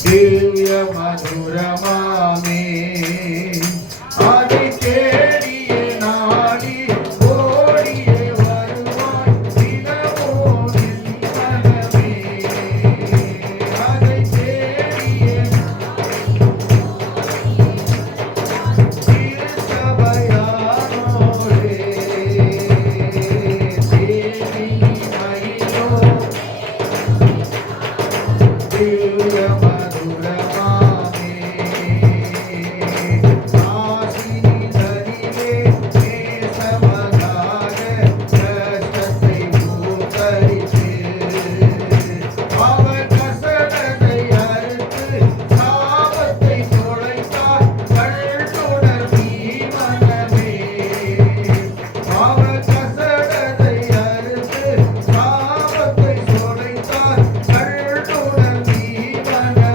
திவ்ய மதுரமாமே அதை தேடியே நாடி ஓடியே வருவாய் தினமோ என் மனமே அதை தேடியே திருச்சபையானோரே தேவி மகிழோ திவ்ய மதுரமாமே ஆசினி தனிலே நேசமதாக கஷ்டத்தை பூத்தரித்து அவர் கசடத்தை அறுத்து சாபத்தை தொலைத்தார் கள்ளுணர் நீ மனமே அவர் கசடத்தை அறுத்து சாபத்தை தொலைத்தார் கள்ளுணர் நீ மனமே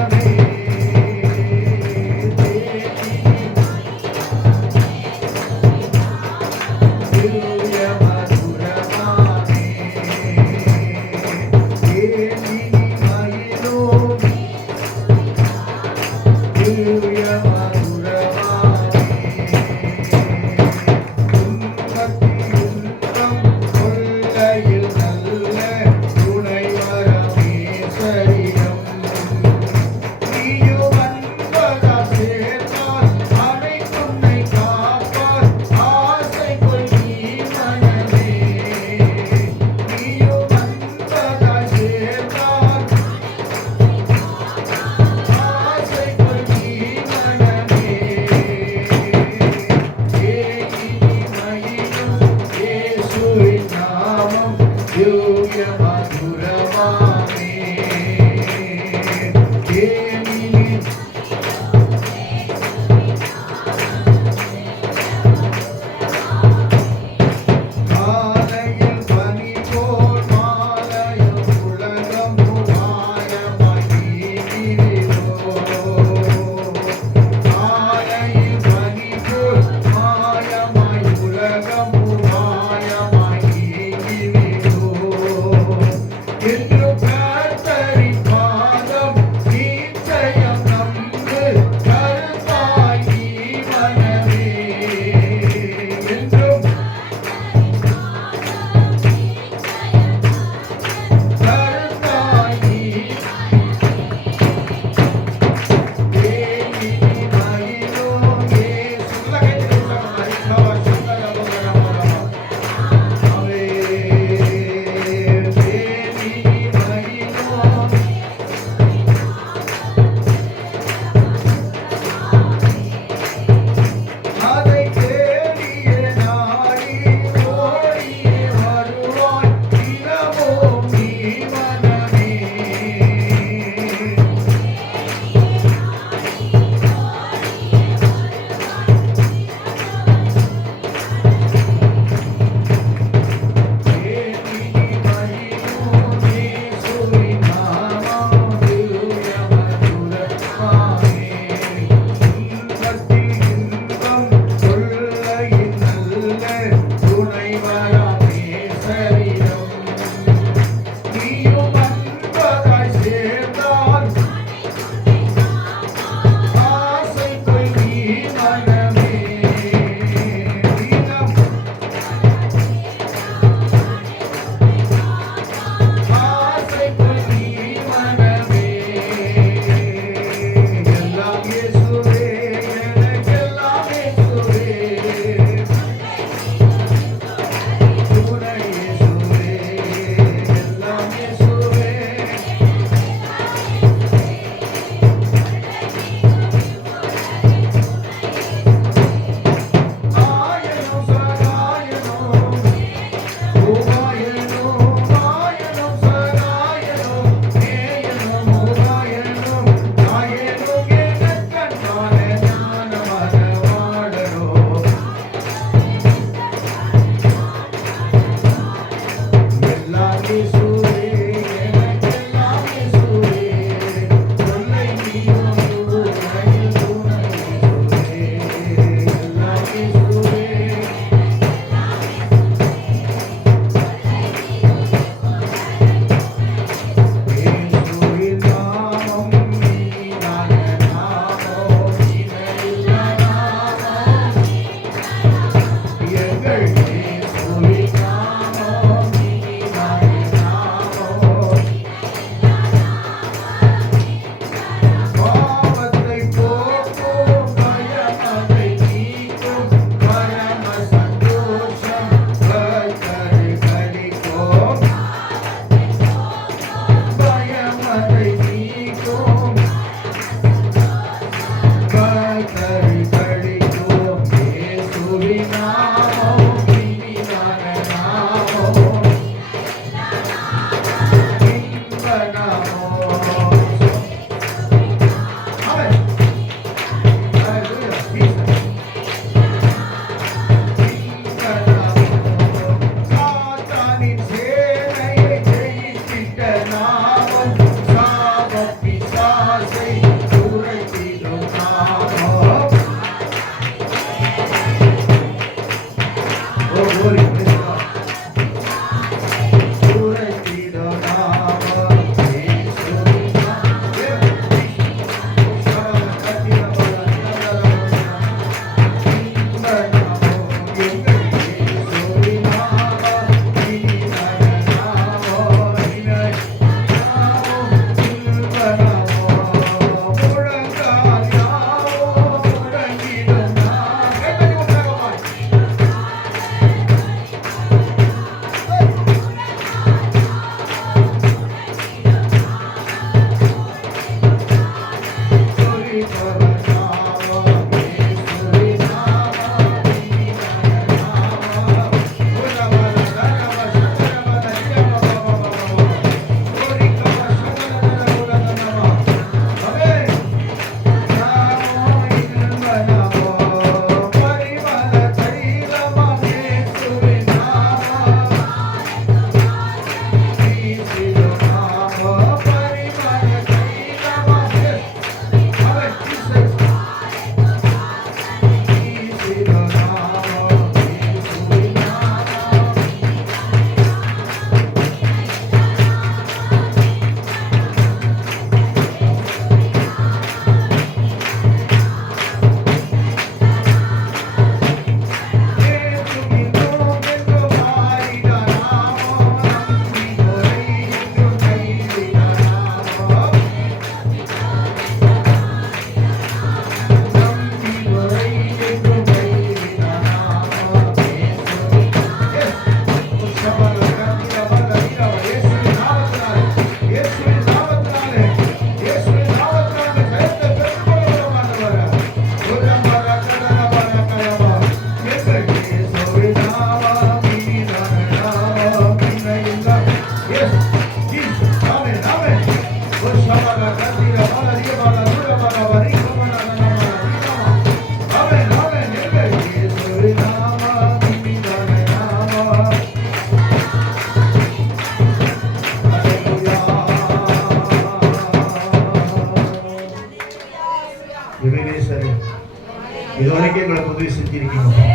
இதுவரைக்கும் எங்களுக்கு உதவி செஞ்சிருக்கீங்க,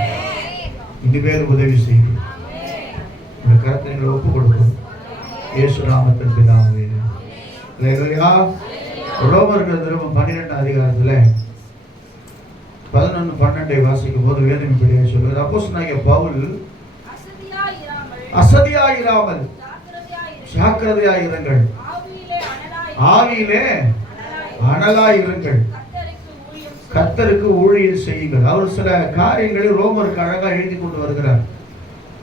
இனிமேல் உதவி செய்யும். இந்த கருத்தை எங்களை ஒப்புக் கொடுக்கும் இயேசு நாமத்தின் பிதாவே. அல்லேலூயா. ரோமர்கள் நிருபம் 12 அதிகாரத்துல 11-12 வாசிக்கும் போது வேதம் இப்படியே சொல்லுது. அப்போஸ்தலனாகிய பவுல் அசதியாயிராமல் ஜாக்கிரதையாயிருங்கள், ஆவியிலே அனலாயிருங்கள், கர்த்தருக்கு ஊழியம் செய்யுங்கள். அவர் சில காரியங்களை ரோமருக்கு அழகா எழுதி கொண்டு வருகிறார்.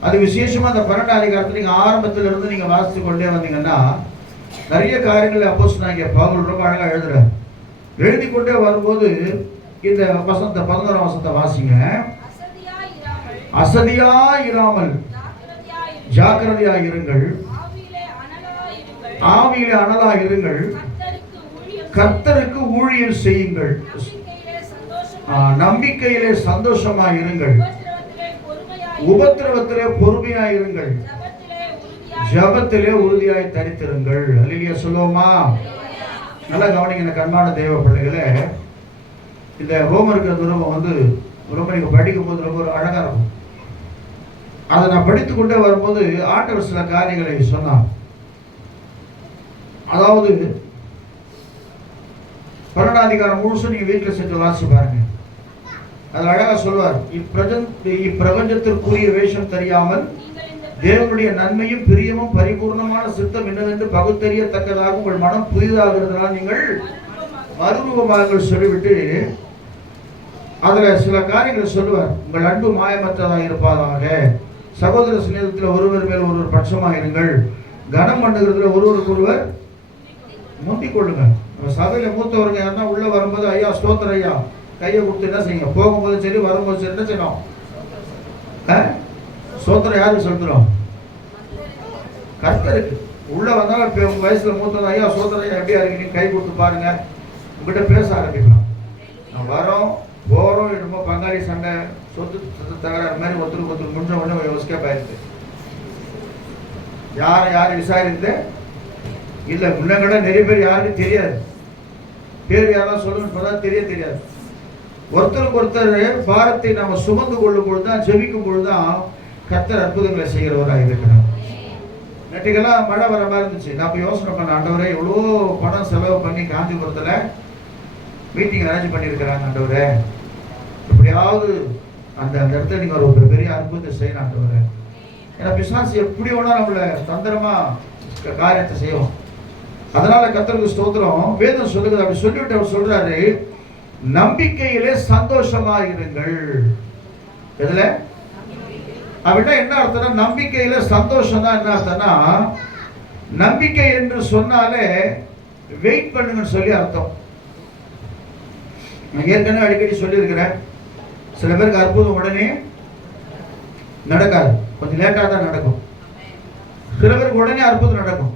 அது விசேஷமா அந்த 12 அதிகாரத்தில் நீங்க ஆரம்பத்தில் இருந்து நீங்க வாசித்து கொண்டே வந்தீங்கன்னா நிறைய காரியங்களை அப்போஸ்தலனாகிய பவுல் ரொம்ப அழகா எழுதுறார். எழுதி கொண்டே வரும்போது இந்த 11ஆம் வசனத்தை வாசிங்க. அசதியாயிராமல் ஜாக்கிரதையாயிருங்கள், ஆவியிலே அனலாயிருங்கள், கர்த்தருக்கு ஊழியம் செய்யுங்கள், நம்பிக்கையிலே சந்தோஷமாயிருங்கள், உபத்திரவத்திலே பொறுமையாயிருங்கள், ஜபத்திலே உறுதியாய் தரித்திருங்கள். அல்லேலூயா சொல்லுவோமா? நல்லா கவனிங்க கண்மான தேவ பிள்ளைகளே. இந்த ரோமருக்கு நிருபம் ரொம்ப நீங்க படிக்கும் போது ரொம்ப அழகா இருக்கும். அதை நான் படித்துக்கொண்டே வரும்போது ஆண்டவர் சில காரியங்களை சொன்னார். அதாவது 12 அதிகாரம் முழுசும் நீங்க வீட்டில் சென்று வாசி பாருங்க. அது அழகா சொல்வார். இப்பிரபஞ்சத்திற்குரிய வேஷம் தெரியாமல் தேவனுடைய நன்மையும் பிரியமும் பரிபூர்ணமான சித்தம் என்னவென்று பகுத்தறியத்தக்கதாக உங்கள் மனம் புதிதாகிறதுனால நீங்கள் மறுரூபமாக சொல்லிவிட்டு அதுல சில காரியங்களை சொல்லுவார். உங்கள் அன்பு மாயமற்றதாக இருப்பதாக, சகோதர சிநேகத்தில் ஒருவர் மேல் ஒருவர் பட்சமாயிருங்கள், கனம் பண்ணுகிறதுல ஒருவருக்கு ஒருவர் முந்திக் கொள்ளுங்க. சபையில மூத்தவர்கள் யாருன்னா உள்ள வரும்போது ஐயா ஸ்தோத்திர ஐயா கையை கொடுத்து என்ன செய்யுங்க. போகும்போது சரி வரும்போது சரி என்ன செய்யணும்? ஸ்தோத்திரம் யாருக்கு சொல்லுறோம்? கர்த்தருக்கு. உள்ள வந்தாலும் உங்க வயசுல மூத்தவங்க ஐயா ஸ்தோத்திர ஐயா எப்படியா இருக்கு நீங்க கை கொடுத்து பாருங்க, உங்ககிட்ட பேச ஆரம்பிக்கலாம். வரோம் போறோம், என்னமோ பங்காளி சண்டை சொத்து தகராறு மாதிரி ஒருத்தருக்கு முடிஞ்ச உடனே எஸ்கேப் ஆயிருக்கு. யாரை விசாரித்து இல்ல முன்னங்கட நிறைய பேர் யாருன்னு தெரியாது. பேர் யாரும் சொல்லணும் தெரியாது. ஒருத்தருக்கு ஒருத்தர் பாரத்தை நாம சுமந்து கொள்ளும் பொழுதுதான், ஜெபிக்கும் பொழுதுதான் கர்த்தர் அற்புதங்களை செய்கிறவராக இருக்கணும். நேற்றுக்கெல்லாம் மழை வர மாதிரி இருந்துச்சு. நான் போய் யோசனை பண்ண, ஆண்டவரே எவ்வளோ பணம் செலவு பண்ணி காஞ்சிபுரத்துல மீட்டிங் அரேஞ்ச் பண்ணியிருக்கிறாங்க ஆண்டவரே, எப்படியாவது அந்த இடத்துல நீங்க ஒரு பெரிய அற்புதத்தை செய்யணும் ஆண்டவரே. ஏன்னா பிசாசு எப்படி வேணா நம்மள தந்திரமா காரியத்தை செய்வோம். அதனால கர்த்தருக்கு ஸ்தோத்திரம். வேதம் சொல்லுகிறது. அப்படி சொல்லிவிட்டு அவர் சொல்றாரு, நம்பிக்கையிலே சந்தோஷமா இருங்கள். எதுல அப்படின்னா என்ன அர்த்தம்னா, நம்பிக்கையில சந்தோஷம் தான். என்ன அர்த்தம்னா, நம்பிக்கை என்று சொன்னாலே வெயிட் பண்ணுங்கன்னு சொல்லி அர்த்தம். நான் ஏற்கனவே அடிக்கடி சொல்லியிருக்கிறேன், சில பேருக்கு அற்புதம் உடனே நடக்காது, கொஞ்சம் லேட்டாக தான் நடக்கும். சில பேருக்கு உடனே அற்புதம் நடக்கும்.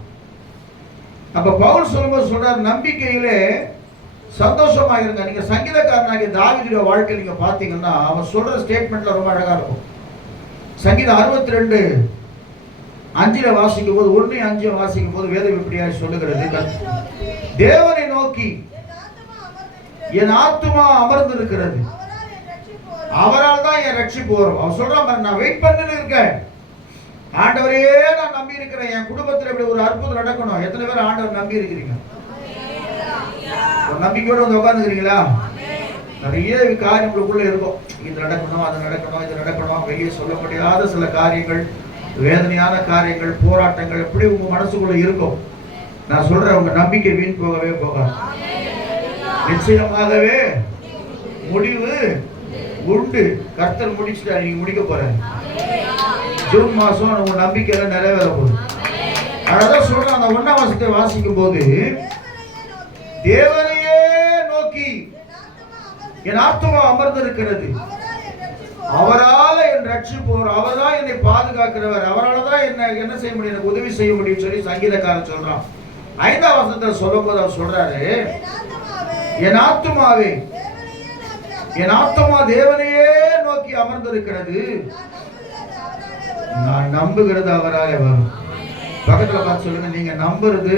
அப்ப பவுல் சொல்லும்போது சொல்றாரு, நம்பிக்கையிலே சந்தோஷமா இருங்க. நீங்க சங்கீதக்காரனாகிய தாவீதுடைய வாழ்க்கை நீங்க பாத்தீங்கன்னா அவன் சொல்ற ஸ்டேட்மெண்ட்ல ரொம்ப அழகா இருக்கும். சங்கீதம் 62:5 வாசிக்கும் போது 1:5 வாசிக்கும் போது வேதம் இப்படியாக சொல்லுகிறது, தேவனை நோக்கி என் ஆத்துமா அமர்ந்து இருக்கிறது, அவரால் தான் என் ரட்சிப்பு வரும். அவன் சொல்றான், நான் வெயிட் பண்ணி இருக்கேன், ஆண்டவரே நான் நம்பி இருக்கிறேன், என் குடும்பத்தில் இப்படி ஒரு அற்புதம் நடக்கணும். எத்தனை பேர் ஆண்டவர் நம்பி இருக்கிறீங்க? நம்பிக்கையோட வந்து உட்காந்துக்கிறீங்களா? நிறைய காரியங்களுக்குள்ள இருக்கும். இது நடக்கணும், அது நடக்கணும், இது நடக்கணும், வெளியே சொல்ல முடியாத சில காரியங்கள், வேதனையான காரியங்கள், போராட்டங்கள் எப்படி உங்க மனசுக்குள்ள இருக்கும். நான் சொல்றேன், உங்க நம்பிக்கை வீண் போகவே போகாது. நிச்சயமாகவே முடிவு உண்டு. கர்த்தர் முடிச்சுட்டா, நீங்க முடிக்க போறேன். ஜூன் மாசம் உங்க நம்பிக்கையில நிறைவேற போகுது. அதான் சொல்றேன், அந்த 1ஆம் வசனத்தை வாசிக்கும் போது, தேவனையே நோக்கி என் ஆத்துமா அமர்ந்து இருக்கிறது, அவரால் என் ரட்சிப்பு வரும், அவர்தான் என்னை பாதுகாக்கிறவர், அவரால் தான் என்ன செய்ய முடியும், எனக்கு உதவி செய்ய முடியும் சொல்லி சங்கீதக்காரன் சொல்றான். 5ஆம் வசனத்துல சொல்லும் போது அவர் சொல்றாரு, என் ஆத்துமாவே என் ஆத்துமா தேவனையே நோக்கி அமர்ந்திருக்கிறது, நான் நம்புகிறது அவராலே வரும். பக்கத்துல பார்த்து சொல்லுங்க, நீங்க நம்புறது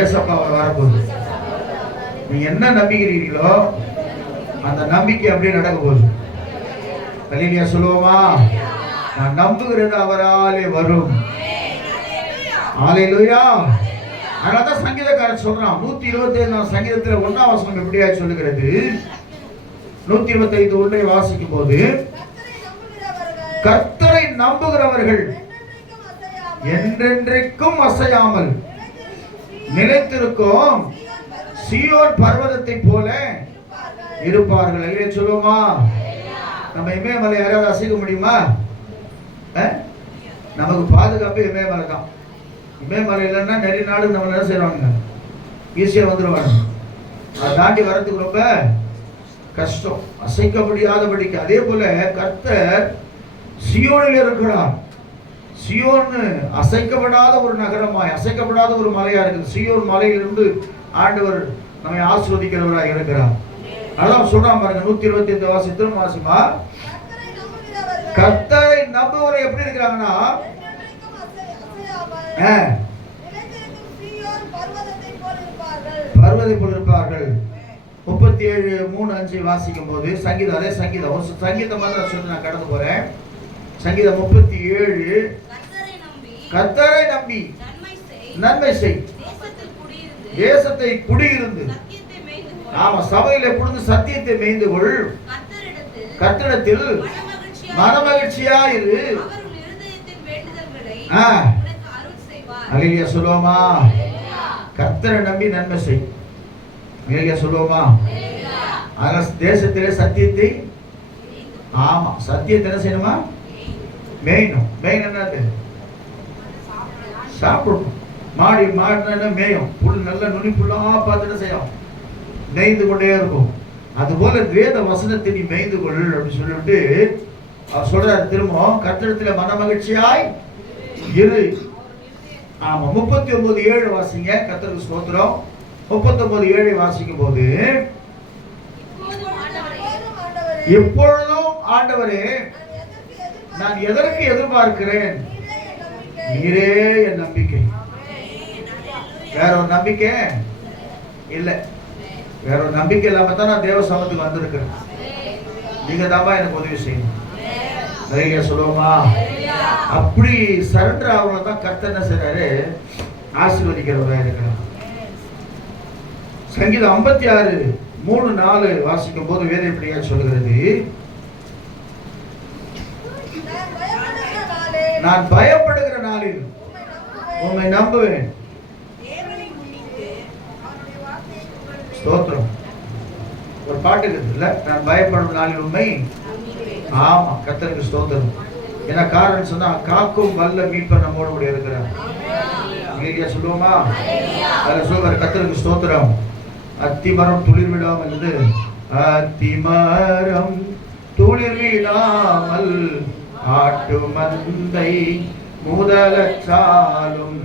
ஏசப்பா அவர் வரப்போகுது. நீங்க என்ன நம்பிக்கிறீர்களோ அந்த நம்பிக்கை அப்படியே நடக்க போகுது. அல்லேலூயா சொல்லுவோமா? நான் நம்புகிறது அவராலே வரும். அல்லேலூயா. அதனாலதான் சங்கீதக்காரன் சொல்றான், 127 சங்கீதத்துல 1ஆம் வசனம் எப்படியா சொல்லுகிறது, 125 உள்ளே வாசிக்கும் போது, கர்த்தரை நம்புகிறவர்கள் என்றென்றைக்கும் அசையாமல் நிலைத்திருக்கும் சீயோன் பர்வதத்தை போல இருப்பார்கள். இல்லையே சொல்லுவோமா? நம்ம இமயமலை யாராவது அசைக்க முடியுமா? நமக்கு பாதுகாப்பு இமயமலை தான். இமயமலை இல்லைன்னா நிறைய நாடு நம்ம என்ன செய்வாங்க, ஈஸியா வந்துடுவாங்க. அதை தாண்டி வர்றதுக்கு ரொம்ப கஷ்டம், அசைக்க முடியாதபடிக்கு. அதே போல கர்த்தர் சியோனில் இருக்கிறார். சியோன் அசைக்கப்படாத ஒரு நகரமாய், அசைக்கப்படாத ஒரு மலையா இருக்குது. சியோன் மலையிலிருந்து ஆண்டவர் நம்மை ஆசீர்வதிக்கிறவராக இருக்கிறார். அதான் சொல்றான் பாருங்க, 125 வாசித்திரம் வாசிமா. கர்த்தரை நம்புவரை எப்படி இருக்கிறாங்கன்னா, பர்வதை போல் இருப்பார்கள். 37:3-5 வாசிக்கும் போது சங்கீதம், அதே சங்கீதம், ஒரு சங்கீதம் மாதிரி சொல்லி நான் கடந்து போறேன். சங்கீதம் 37, கர்த்தரை நம்பி நன்மை செய், தேசத்தை குடியிருந்து, நாம சபையில புரிந்து சத்தியத்தை மேய்ந்து கொள், கர்த்தரிடத்தில் மனமகிழ்ச்சியா இரு. அல்லேலூயா சொல்லுவோமா? கர்த்தரை நம்பி நன்மை செய். அல்லேலூயா சொல்லுவோமா? அதனால தேசத்திலே சத்தியத்தை, ஆமா சத்தியத்தை என்ன செய்யணுமா? மேயணும். மேயணும் என்னது? சாப்பிடணும். மாடி மாடினா மேயும், புல் நல்ல நுனி புல்லா பார்த்துட்டு செய்யும், மேய்ந்து கொண்டே இருக்கும். அதுபோல வேத வசனத்தை நீ மேய்ந்து கொள் அப்படின்னு சொல்லிவிட்டு அவர் சொல்றாரு திரும்ப, கர்த்தரிடத்தில் மனமகிழ்ச்சியாய் இரு. ஆமா, 39:7 வாசிங்க. கர்த்தருக்கு ஸ்தோத்திரம். 39:7 வாசிக்கும் போது, எப்பொழுதும் ஆண்டவரே நான் எதற்கு எதிர்பார்க்கிறேன், நீரே என் நம்பிக்கை. வேற ஒரு நம்பிக்கை இல்லை. வேற ஒரு நம்பிக்கை இல்லாம தான் நான் தேவ சமூகத்துக்கு வந்திருக்கிறேன். நீங்க தாமா எனக்கு உதவி செய்யணும். நிறைய சொல்லுவோமா? அப்படி சரண்டர் ஆகணும் தான் கர்த்தர் என்ன செய்றாரு, ஆசீர்வதிக்கிறவராக இருக்கிறார். சங்கீதம் 56:3-4 வாசிக்கும் போது வேதம் எப்படியா சொல்லுகிறது, நான் பயப்படுகிற நாளில் உம்மை நம்புவேன். ஸ்தோத்திரம். ஒரு பாட்டு இருக்குல்ல, நான் பயப்படும் நாளில் உண்மை. ஆமா, கர்த்தருக்கு ஸ்தோத்திரம். என்ன காரணம் சொன்னா, காக்கும் வல்ல மீட்பர் நம்மோடு கூட இருக்கிறார். இல்லையா சொல்லுவோமா? அதுல சொல்வார், கர்த்தருக்கு ஸ்தோத்திரம். அத்திமரம் துளிர் விடாமல் இருந்து, அத்திமரம் துளிர் விடாமல் ஆட்டு மந்தை முதலச்சாலும்,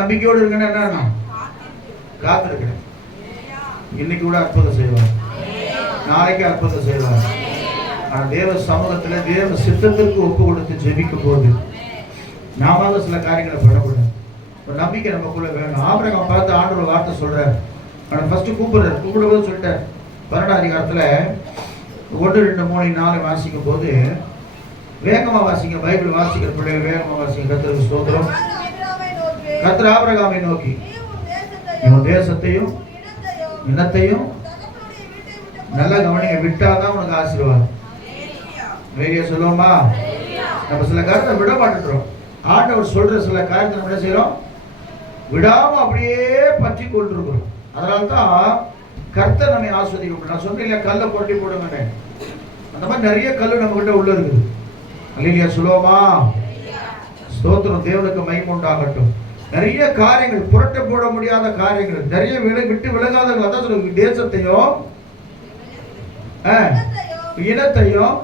நம்பிக்கையோடு இருக்குன்னு என்ன காத்திருக்கிறேன். இன்னைக்கு கூட அற்புதம் செய்வார், நாளைக்கு அற்புதம் செய்வார். ஆனால் தேவ சமூகத்துல தேவ சித்தத்திற்கு ஒப்பு கொடுத்து ஜெபிக்கும் போது நாம சில காரியங்களை பண்ணக்கூடாது. ஒரு நம்பிக்கை நமக்குள்ள வேணும். ஆபிரகாம் பார்த்து ஆண்டவர் வார்த்தை சொல்றார். ஆனால் ஃபர்ஸ்ட் கூப்பிடும்போது சொல்லிட்டார். 12ஆம் அதிகாரத்துல 1, 2, 3, 4 வாசிக்கும் போது வேகமா வாசிங்க. பைபிள் வாசிக்கிற பிள்ளைகள் வேகமா வாசிங்க. கர்த்தருக்கு ஸ்தோத்திரம். கர்த்தர் ஆபிரகாமை நோக்கி உன் தேசத்தையும் இனத்தையும் நல்லா கவனிங்க, விட்டாதான் உனக்கு ஆசீர்வாதம். வேலையை சொல்லுவோமா? நம்ம சில காரியத்தை விட மாட்டேன்றோம். ஆண்டவர் சொல்ற சில காரியத்தை நம்ம என்ன செய்யறோம்? விடாம அப்படியே பற்றி கொண்டிருக்கிறோம். அதனால்தான் கர்த்தர் நம்மை ஆஸ்வதிக்க. நான் சொன்னேன் கல்லை புரட்டி போடுங்க, அந்த மாதிரி நிறைய கல்லு நம்ம கிட்ட உள்ள இருக்குது. அல்லேலூயா சொல்லுவோமா? ஸ்தோத்திரம். தேவனுக்கு மகிமை உண்டாகட்டும். நிறைய காரியங்கள், புரட்ட போட முடியாத காரியங்கள், நிறைய விட்டு விலகாதவர்கள். அதான் சொல்லுங்க, தேசத்தையும் இனத்தையும்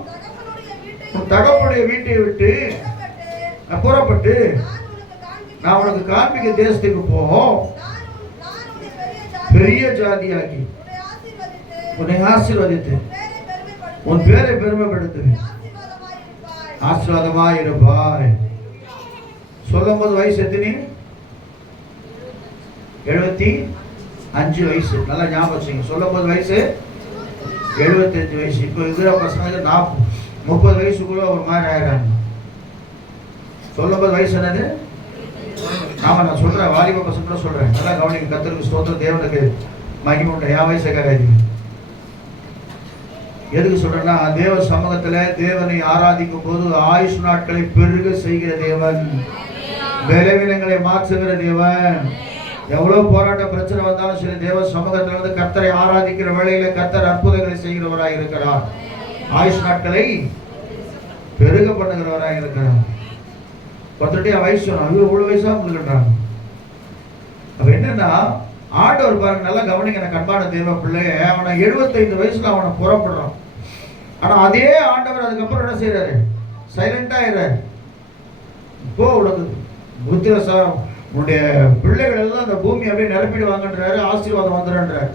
தகப்பனுடைய வீட்டை விட்டு புறப்பட்டு நான் உனக்கு காண்பிக்க தேசத்துக்கு போவோம். பெரிய ஜாதியாகி உன்னை ஆசீர்வதித்து உன் பேரை பெருமைப்படுத்து ஆசீர்வாதமாய் இருப்பாய். சொல்லும் போது வயசு எத்தனை? 75 வயசு. நல்லா ஞாபகம் வச்சுங்க. சொல்லும் போது வயசு 75 வயசு. இப்போ இருக்கிற பசங்க 30 வயசுக்குள்ள ஒரு மாதிரி ஆயிடுறாங்க. சொல்லும் போது வயசு என்னது? ஆமா, நான் சொல்றேன், வாலிப பசங்க கூட சொல்றேன். நல்லா கவனிங்க. கர்த்தருக்கு ஸ்தோத்திரம். தேவனுக்கு மகிமை உண்டு. என் வயசை கேட்காதீங்க. எதுக்கு சொல்றேன்னா, தேவ சமூகத்துல தேவனை ஆராதிக்கும் போது ஆயுஷ் நாட்களை பெருக செய்கிற தேவன், பலவீனங்களை மாற்றுகிற தேவன். எவ்வளவு போராட்ட பிரச்சனை வந்தாலும் சரி, தேவ சமூகத்துல வந்து கர்த்தரை ஆராதிக்கிற வேளையில கர்த்தர் அற்புதங்களை செய்கிறவராய் இருக்கிறார். ஆயுஷ் நாட்களை பெருக பண்ணுகிறவராய் இருக்கிறார். ஒருத்தருடைய வயசு இவ்வளவு வயசா உங்களுக்கு. அப்ப என்னன்னா, ஆண்டவர் பாருங்க, நல்லா கவனிங்க. எனக்கு அன்பான தேவ பிள்ளைய, அவனை 75 வயசுல அவனை புறப்படுறான். ஆனா அதே ஆண்டவர் அதுக்கப்புறம் என்ன செய்யறாரு? சைலண்டா ஆயிடுறாரு. இப்போ உனக்கு புத்திரசாரம், உன்னுடைய பிள்ளைகள் எல்லாம் அந்த பூமி அப்படியே நிரப்பிடுவாங்கன்றாரு. ஆசீர்வாதம் வந்துடுன்றாரு.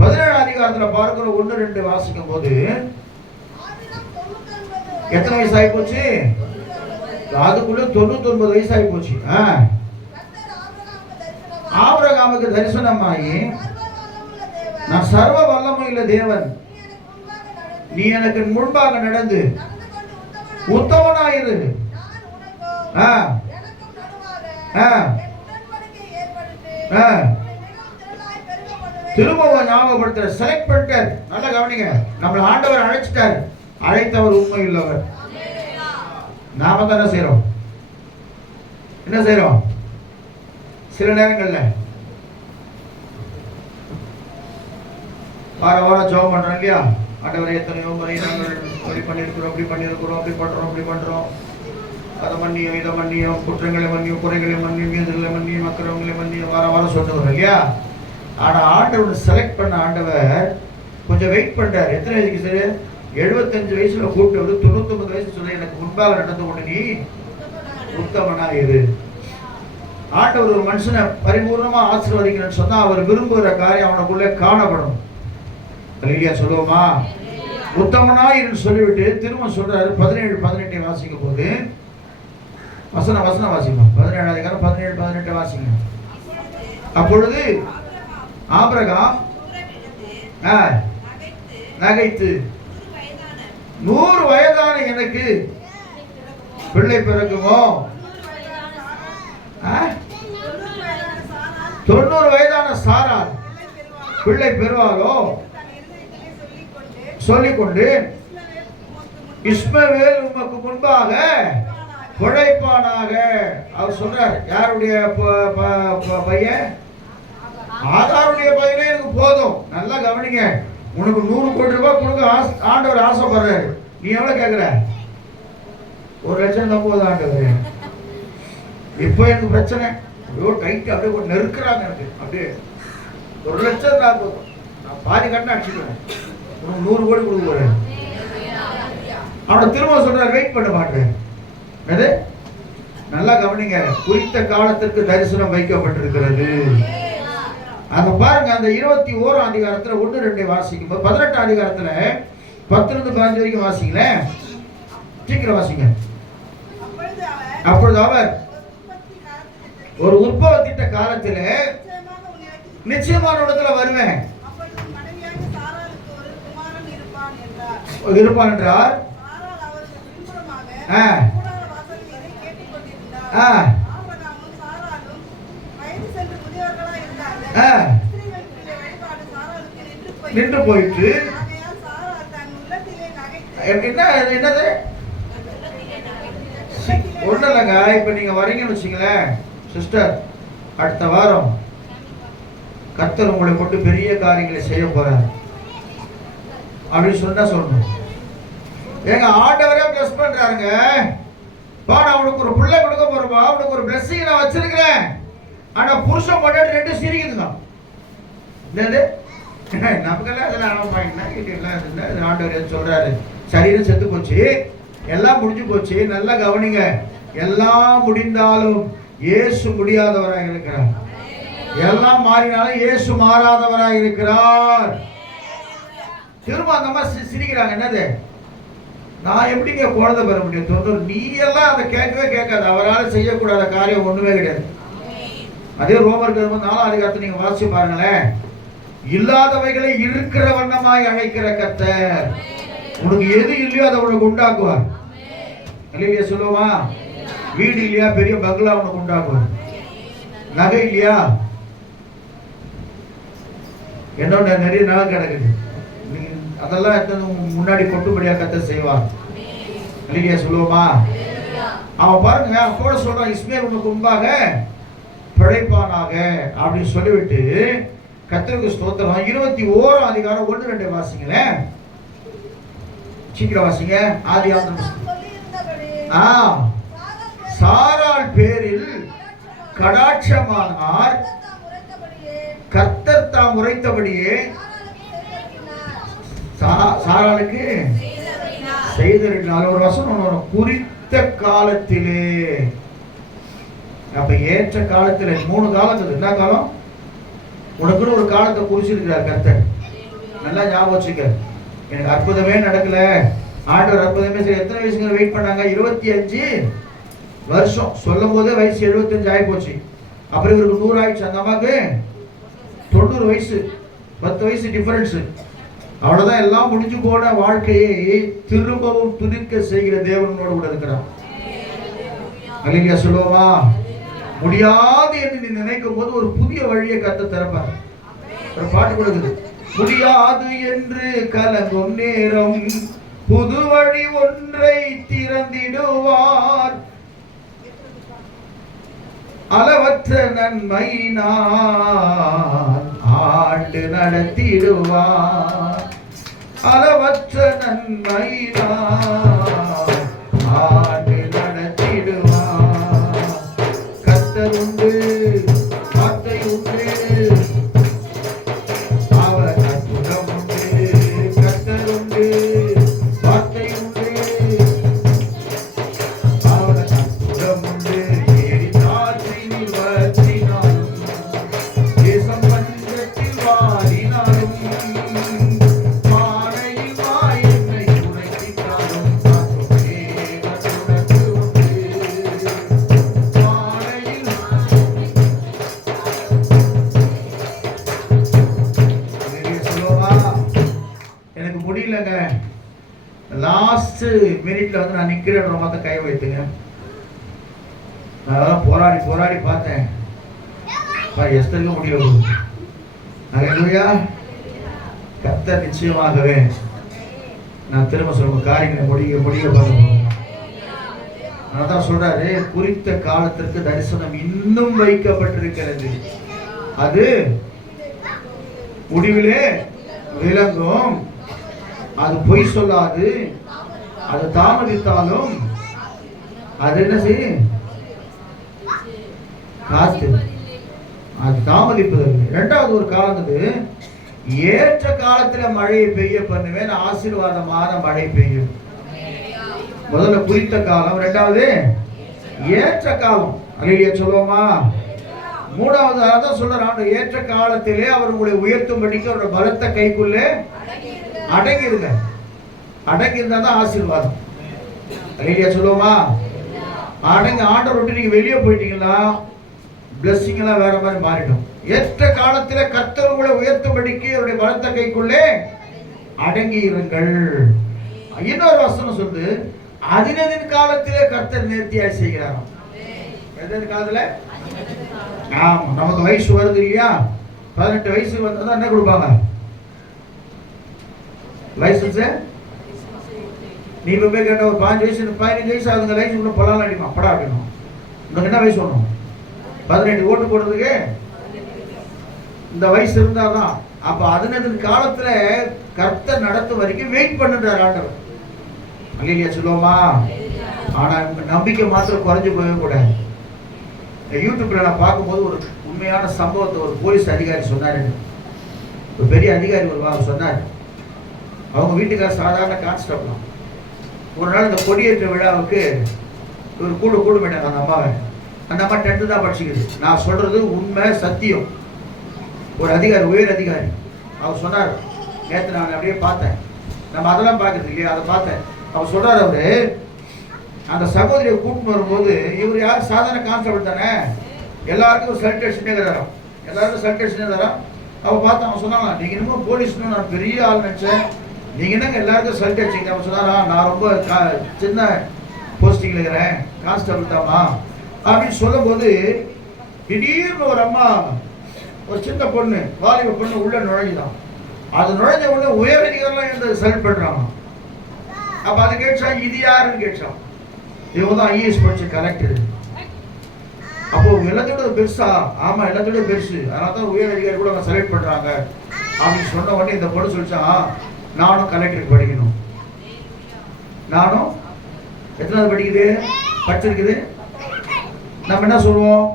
17ஆம் அதிகாரத்துல பார்க்கிற 1, 2 வாசிக்கும் போது எத்தனை வயசு ஆகி போச்சு? அதுக்குள்ள 99 வயசு ஆகி போச்சு. ஆபிரகாமுக்கு தரிசனமாகி, நான் சர்வ வல்லமையுள்ள தேவன், நீ எனக்கு முன்பாக நடந்து உத்தமனாயிரு, திரும்ப ஞாபகப்படுத்த செலக்ட் பண்ணிட்டார். நல்லா கவனிங்க. நம்மளை ஆண்டவர் அழைச்சிட்டார். அழைத்தவர் உண்மை உள்ளவர். நாம தான் என்ன செய்யறோம்? சில நேரங்கள்ல வாரம் ஜெபம் பண்றோம் இல்லையா? ஆண்டவரே, எத்தனையோ முறை நாங்கள் அப்படி பண்ணியிருக்கிறோம், அப்படி பண்ணியிருக்கிறோம், அப்படி பண்றோம், அப்படி பண்றோம். அதை மன்னியும், இதை மன்னியும், குற்றங்களை மன்னியும், குறைகளை மன்னியும், மீதுகளை மன்னியும், மக்களவங்களை மன்னியும், வாரம் சொல்லுவோம் இல்லையா? ஆனா ஆண்டவர் செலக்ட் பண்ண ஆண்டவர் கொஞ்சம் வெயிட் பண்றாரு. எத்தனை வயசுக்கு சரி? 75 வயசுல கூப்பிட்டு வந்து 99 வயசு சொல்ல, எனக்கு முன்பாக நடந்து கொண்டு நீ உத்தமனா இரு. ஆண்டவர் ஒரு மனுஷனை பரிபூர்ணமா ஆசீர்வதிக்கணும்னு சொன்னா அவர் விரும்புகிற காரியம் அவனுக்குள்ளே காணப்படும். அல்லேலூயா சொல்லுவோமா? உத்தமனா இரு சொல்லிவிட்டு திரும்ப சொல்றாரு. 17, 18 வாசிக்கும் போது வசனம் வாசிக்கும். 17ஆம் அதிகாரம் 17, 18 வாசிங்க. அப்பொழுது ஆபிரகாம் நகைத்து, 100 வயதான எனக்கு பிள்ளை பிறக்குமோ? 90 வயதான சாராள் பிள்ளை பெறுவாரோ சொல்லிக்கொண்டு, இஸ்மவேல் உமக்கு முன்பாக பிழைப்பானாக. அவர் சொல்றார். யாருடைய பையன்? ஆதாருடைய பையனே எனக்கு போதும். நல்லா கவனிங்க. உனக்கு 100 கோடி ரூபாய் கொடுக்க ஆண்டவர் ஆசைப்படுறாரு. நீ எவ்வளவு கேட்கிற? 1 லட்சம் தான் போதும் ஆண்டவர். இப்போ எனக்கு பிரச்சனை டைட், அப்படியே நெருக்கிறாங்க எனக்கு. அப்படியே 1 லட்சம் தான் போதும், நான் பாதி கட்ட அடிச்சுடுவேன். உனக்கு 100 கோடி கொடுக்க போறேன். அவனை திரும்ப சொல்றாரு, வெயிட் பண்ண மாட்டேன். அது நல்லா கவனிங்க, குறித்த காலத்திற்கு தரிசனம் வைக்கப்பட்டிருக்கிறது. அத பாருங்க, அந்த 21ஆம் அதிகாரத்துல 1-2 வாசிக்கும். 18ஆம் அதிகாரத்துல 10-15 வரைக்கும் வாசிங்களேன். சீக்கிரம் வாசிங்க. அப்பொழுது அவர் ஒரு உற்பவ திட்ட காலத்திலே நிச்சயமான இடத்துல வருவேன் இருப்பான் என்றார். நின்று போயிட்டு என்னது ஒண்ணு இல்லைங்க. இப்ப நீங்க வரீங்கன்னு வச்சுங்களேன் சிஸ்டர், அடுத்த வாரம் கர்த்தர் உங்களை கொண்டு பெரிய காரியங்களை செய்ய போறார் அப்படின்னு சொன்னா சொல்லணும். எங்க ஆண்டவரே பிளஸ் பண்றாருங்க. பா, நான் உனக்கு ஒரு பிள்ளை கொடுக்க போறப்பா, உனக்கு ஒரு பிளஸிங் நான் வச்சிருக்கிறேன். ஆனா புருஷன் பொண்டாட்டி 2 சிரிக்குதுங்க. என்னது நமக்கெல்லாம் அதெல்லாம் ஆண்டவர் சொல்றாரு. சரீரம் செத்து போச்சு, எல்லாம் முடிஞ்சு போச்சு. நல்லா கவனிங்க, எல்லாம் முடிந்தாலும் இயேசு முடியாதவராக இருக்கிறார். எல்லாம் மாறினாலும் இயேசு மாறாதவராக இருக்கிறார். திரும்ப அந்த மாதிரி சிரிக்கிறாங்க. என்னது, நான் எப்படிங்க குழந்தை பெற முடியும்? தொண்ணூறு நீ எல்லாம் அதை கேட்கவே கேட்காது. அவரால் செய்யக்கூடாத காரியம் ஒண்ணுமே கிடையாது. அதே ரோமர் 4ஆம் அதிகாரத்தை நீங்க வாசிச்சு பாருங்களேன். இல்லாதவைகளை இருக்கிற வண்ணமாய் அழைக்கிற கர்த்தர் உனக்கு எது இல்லையோ அதை உனக்கு உண்டாக்குவார். இல்லையா சொல்லுவா? வீடு இல்லையா, பெரிய பங்களா உனக்கு உண்டாக்குவார். நகை இல்லையா, என்னோட நிறைய நகை கிடக்குது, அதெல்லாம் முன்னாடி கொட்டுபடியா கர்த்தர் செய்வார். இல்லையா சொல்லுவோமா? அவன் பாருங்க, அப்போட சொல்றான், இஸ்மேல் உனக்கு முன்பாக பிழைப்பானாக அப்படின்னு சொல்லிவிட்டு கர்த்தருக்கு ஸ்தோத்திரம். 21ஆம் அதிகாரம் 1-2 வாசிங்களேன். சீக்கிரம் வாசிங்க. ஆதியாகமம். சாராள் பேரில் கடாட்சமானார், கர்த்தர் தாம் உரைத்தபடியே சாராளுக்கு செய்தறினார். ஒரு வசனம், குறித்த காலத்திலே. அப்ப ஏற்ற காலத்துல 3 காலம். என்ன காலம்? உனக்குன்னு ஒரு காலத்தை குறிச்சிருக்கிறார் கர்த்தர். நல்லா ஞாபகம் வச்சுக்க. எனக்கு அற்புதமே நடக்கல, ஆண்டவர் அற்புதமே சரி. எத்தனை வயசுங்க வெயிட் பண்ணாங்க? 25 வருஷம். சொல்லும் போதே வயசு 75 ஆகி போச்சு. அப்புறம் இவருக்கு 100 ஆயிடுச்சு. அந்த அம்மாவுக்கு 90 வயசு, 10 வயசு டிஃபரன்ஸ். அவ்வளவுதான். எல்லாம் முடிஞ்சு போன வாழ்க்கையை திரும்பவும் துதிக்க செய்கிற தேவனோடு கூட இருக்கிறார். அல்லேலூயா சொல்லுவோமா? முடியாது என்று நீ நினைக்கும் போது ஒரு புதிய வழியை கர்த்தர் திறப்பார். ஒரு பாட்டு கொடுக்குது, முடியாது என்று கலங்கும் நேரம் புது வழி ஒன்றை திறந்திடுவார், அளவற்ற நன்மையினால் ஆண்டு நடத்திடுவார், அளவற்ற நன்மையினால் ஆண்டு நடத்திடுவார். கர்த்தர் உண்டு, வார்த்தை உண்டு, அவர் அற்புதம் உண்டு. கர்த்தர் உண்டு, வார்த்தை உண்டு, அவர் அற்புதம் உண்டு. ஏரிதாற்றினில் வற்றினாலும், தேசம் பஞ்சத்தில் வாரினாலும், மாலையில் வாயினை உரைத்திட்டாலும், காத்தோமே கட்டுடத்து உண்டு. மாலையில் சொல்லுவா, எனக்கு முடியலங்க, லாஸ்ட் மினிட்ல வந்து நான் நிக்கிறேன், மத்த கை வைத்துங்க. நான் போராடி போராடி பார்த்தேன், எஸ்தருக்கு முடியல. அல்லேலூயா. கர்த்தர் நிச்சயமாகவே, நான் திரும்ப சொல்லுங்க, காரியங்களை முடிய பார்க்க. அதான் சொல்றாரு, குறித்த காலத்திற்கு தரிசனம் இன்னும் வைக்கப்பட்டிருக்கிறது, அது முடிவிலே விளங்கும், அது பொய் சொல்லாது, அது தாமதித்தாலும் அது என்ன செய்யும்? காத்து. அது தாமதிப்பதற்கு. 2வது ஒரு காலம் அது, ஏற்ற காலத்துல மழையை பெய்ய பண்ணுவேன், ஆசீர்வாதமான மழை பெய்யும். முதல்ல குறித்த காலம், 2வது ஏற்ற காலம். அல்லேலூயா சொல்லுவோமா? மூணாவது அதான் சொல்றான், ஏற்ற காலத்திலே அவர் உங்களை உயர்த்தும்படிக்கு அவருடைய பலத்த கைக்குள்ளே அடங்கி இருங்க. அடங்கி இருந்தா தான் ஆசீர்வாதம். அல்லேலூயா சொல்லுவோமா? அடங்கி ஆண்டவர் விட்டு நீங்க வெளியே போயிட்டீங்கன்னா பிளஸிங் எல்லாம் வேற மாதிரி மாறிடும். ஏற்ற காலத்திலே கர்த்தர் உங்களை உயர்த்தும்படிக்கு அவருடைய பலத்த கைக்குள்ளே அடங்கி இருங்கள். இன்னொரு வசனம் சொல்லுது, அதினதின் காலத்திலே கர்த்தர் நேர்த்தியாய் செய்கிறாராம். எந்த காலத்துல? ஆமா, நமக்கு வயசு வருது இல்லையா? 18 வயசு வந்தா என்ன கொடுப்பாங்க? லைசன்ஸ். நீ இப்ப போய் கேட்ட ஒரு 15 வயசு 15 வயசு ஆகுதுங்க, லைசன்ஸ் பொலாம் அடிமா படா அடிக்கணும். உனக்கு என்ன வயசு வரணும்? 18 ஓட்டு போடுறதுக்கு இந்த வயசு இருந்தாதான். அப்ப அதினதின் காலத்துல கர்த்தர் நடத்தும் வரைக்கும் வெயிட் பண்ணுறார் ஆண்டவர். அல்லேலூயா சொல்லுவோமா? ஆனா உங்க நம்பிக்கை மாத்திரம் குறைஞ்சு போக கூடாது. யூடியூப்ல நான் பார்க்கும்போது ஒரு உண்மையான சம்பவத்தை ஒரு போலீஸ் அதிகாரி சொன்னார். ஒரு பெரிய அதிகாரி ஒரு சொன்னார், அவங்க வீட்டுக்கார சாதாரண கான்ஸ்டபிள். ஒரு நாள் இந்த கொடியேற்ற விழாவுக்கு ஒரு கூடு போயிட்டாங்க அந்த அம்மாவை. அந்த அம்மா 10th தான் படிச்சுக்குது. நான் சொல்றது உண்மை சத்தியம். ஒரு அதிகாரி, உயர் அதிகாரி, அவர் சொன்னார், நேற்று நான் அப்படியே பார்த்தேன், நம்ம அதெல்லாம் பார்க்கறது இல்லையா, அதை பார்த்தேன். அவர் சொல்றாரு, அவரு அந்த சகோதரியை கூட்டிட்டு வரும்போது, இவர் யார் சாதாரண கான்ஸ்டபிள் தானே, எல்லாருக்கும் ஒரு சல்டேஷனே தரான், எல்லாருக்கும் சல்டேஷனே தரான். அவன் பார்த்து அவன் சொன்னாங்க, நீங்க இன்னமும் போலீஸ்னு நான் பெரிய ஆள் நினைச்சேன், நீங்க என்னங்க எல்லாருக்கும் சல்டேஷன். அவன் சொன்னாரா, நான் ரொம்ப சின்ன போஸ்டிங்ல இருக்கிறேன், கான்ஸ்டபிள் தாமா அப்படின்னு சொல்லும் போது, திடீர்னு ஒரு அம்மா, ஒரு சின்ன பொண்ணு, வாலிப பொண்ணு உள்ள நுழைஞ்சுதான். அது நுழைஞ்ச உடனே உயர் அதிகாரிலாம் இந்த செலக்ட் பண்றாங்க. அப்ப அது கேட்டான், இது யாருன்னு கேட்டான். இவங்க தான் ஐஏஎஸ் படிச்ச கலெக்டர். அப்போ எல்லாத்தோட பெருசா? ஆமா, எல்லாத்தோட பெருசு, அதனால தான் உயர் அதிகாரி கூட அவங்க செலக்ட் பண்றாங்க அப்படின்னு சொன்ன உடனே இந்த பொண்ணு சொல்லிச்சான், நானும் கலெக்டருக்கு படிக்கணும். நானும் எத்தனாவது படிக்குது? படிச்சிருக்குது. நம்ம என்ன சொல்லுவோம்?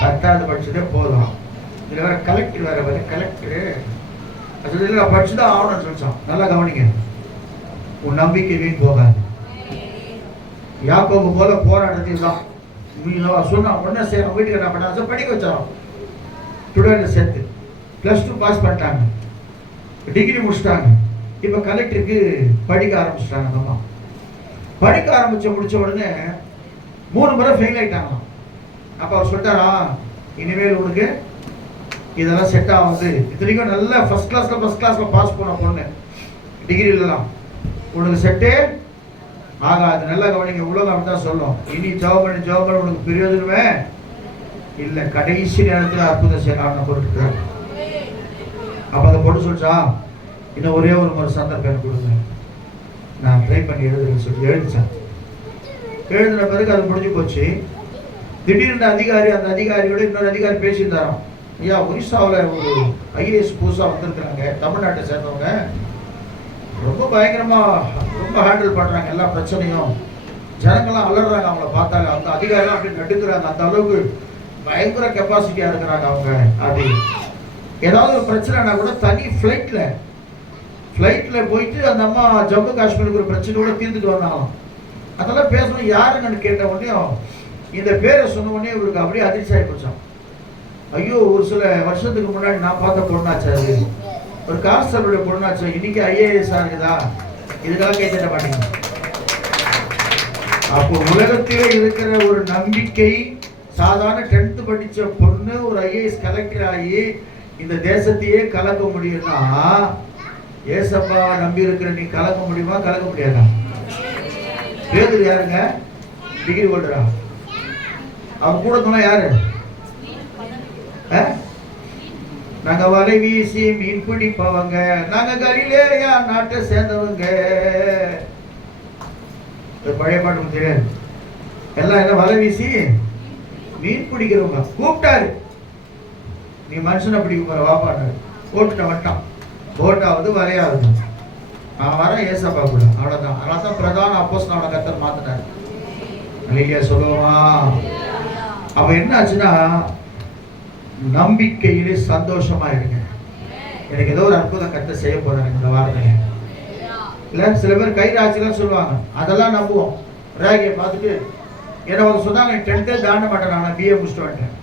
10வது படிச்சதே போதும், இதுல வேற கலெக்டர் வேற வேற கலெக்டரு அது படிச்சுதான் ஆகணும்னு சொல்லிச்சான். நல்லா கவனிங்க, உன் நம்பிக்கை வீண் போகாது. யாக்கோபு போல போராடுறது தான் சொன்னா. உடனே வீட்டுக்கு என்ன பண்ணாங்க, படிக்க வச்சான். ஸ்டூடெண்ட் சேர்த்து +2 பாஸ் பண்ணிட்டாங்க, டிகிரி முடிச்சிட்டாங்க. இப்ப கலெக்டருக்கு படிக்க ஆரம்பிச்சிட்டாங்க. அந்த அம்மா படிக்க முடிச்ச உடனே 3 முறை ஃபெயில் ஆயிட்டாங்க. அப்ப அவர் சொல்லிட்டாரா, இனிமேல் உனக்கு இதெல்லாம் செட் ஆகுது, இத்தனைக்கும் நல்ல ஃபர்ஸ்ட் கிளாஸ்ல பாஸ் பண்ண பொண்ணு, டிகிரிலாம் உனக்கு செட்டே ஆகாது. நல்லா கவனிங்க, உலகம் அப்படிதான் சொல்லும். இனி ஜெபம் பண்ணி உனக்கு பிரயோஜனமே இல்லை, கடைசி நேரத்தில் அற்புதம் செய்யலாம் பொருட்கள். அப்ப அதை பொண்ணு சொல்லிச்சா, இன்னும் ஒரே ஒரு முறை சந்தர்ப்பம் கொடுங்க, நான் ட்ரை பண்ணி எழுதுறேன்னு சொல்லி எழுதிச்சேன். எழுதின பிறகு அது முடிஞ்சு போச்சு. திடீர்னு அந்த அதிகாரியோட இன்னொரு அதிகாரி பேசியிருந்தாராம். ஐயா, ஒரிசாவில் ஒரு ஐஏஎஸ் புதுசாக வந்திருக்கிறாங்க, தமிழ்நாட்டை சேர்ந்தவங்க, ரொம்ப பயங்கரமா ரொம்ப ஹேண்டில் பண்றாங்க எல்லா பிரச்சனையும், ஜனங்கள்லாம் அலறாங்க அவங்கள பார்த்தாங்க. அந்த அதிகாரிலாம் அப்படி நடுக்கிறாங்க, அந்த அளவுக்கு பயங்கர கெப்பாசிட்டியா இருக்கிறாங்க அவங்க. அப்படி ஏதாவது ஒரு பிரச்சனைனா கூட தனி ஃப்ளைட்ல போயிட்டு அந்த அம்மா ஜம்மு காஷ்மீருக்கு ஒரு பிரச்சனை கூட தீர்த்துட்டு வந்தாலும். அதெல்லாம் பேசணும். யாருன்னு கேட்ட உடனே இந்த பேரை சொன்ன உடனே இவருக்கு அப்படியே அதிர்ச்சி ஆகி போச்சான். ஐயோ, ஒரு சில வருஷத்துக்கு முன்னாடி நான் பார்த்த பொண்ணாச்சு, அது ஒரு கான்ஸ்டபிளுடைய பொண்ணாச்சு, இன்னைக்கு ஐஏஎஸ் ஆகுதா, இதுக்கெல்லாம் கேட்க மாட்டீங்க. அப்போ உலகத்திலே இருக்கிற ஒரு நம்பிக்கை, சாதாரண 10th படிச்ச பொண்ணு ஒரு ஐஏஎஸ் கலெக்டர் ஆகி இந்த தேசத்தையே கலக்க முடியும்னா, ஏசப்பா நம்பி இருக்கிற நீ கலக்க முடியுமா? கலக்க முடியாதா? பேதுரு யாருங்க? டிகிரி ஹோல்டரா? அவன் கூட சொன்னா யாரு? நாங்க வலை வீசி மீன் பிடிப்பவங்க, நாங்க கலிலேயா நாட்டை சேர்ந்தவங்க. பழைய பாட்டு தெரியாது. எல்லாம் என்ன வலை வீசி மீன் பிடிக்கிறவங்க. கூப்பிட்டாரு, நீ மனுஷனை பிடிக்க போற வாப்பாடு. போட்டுட்ட வட்டான், போட்டாவது வரையாவது. நான் வரேன் ஏசப்பா கூட, அவ்வளவுதான். அதனால்தான் பிரதான அப்போஸ்தலனான கர்த்தர் மாத்தினார். அல்லேலூயா சொல்லுவோமா? அப்ப என்ன ஆச்சுன்னா, நம்பிக்கையிலே சந்தோஷமா இருங்க. எனக்கு ஏதோ ஒரு அற்புதம் கர்த்தர் செய்ய போறாரு இந்த வாரத்துல. இல்லை சில பேர் கை ராசிலாம் சொல்லுவாங்க, அதெல்லாம் நம்புவோம். ரேகையை பார்த்துட்டு என்ன ஒரு சொன்னாங்க, 10th தாண்ட மாட்டேன், நான் பிஏ முடிச்சுட்டு வந்துட்டேன்.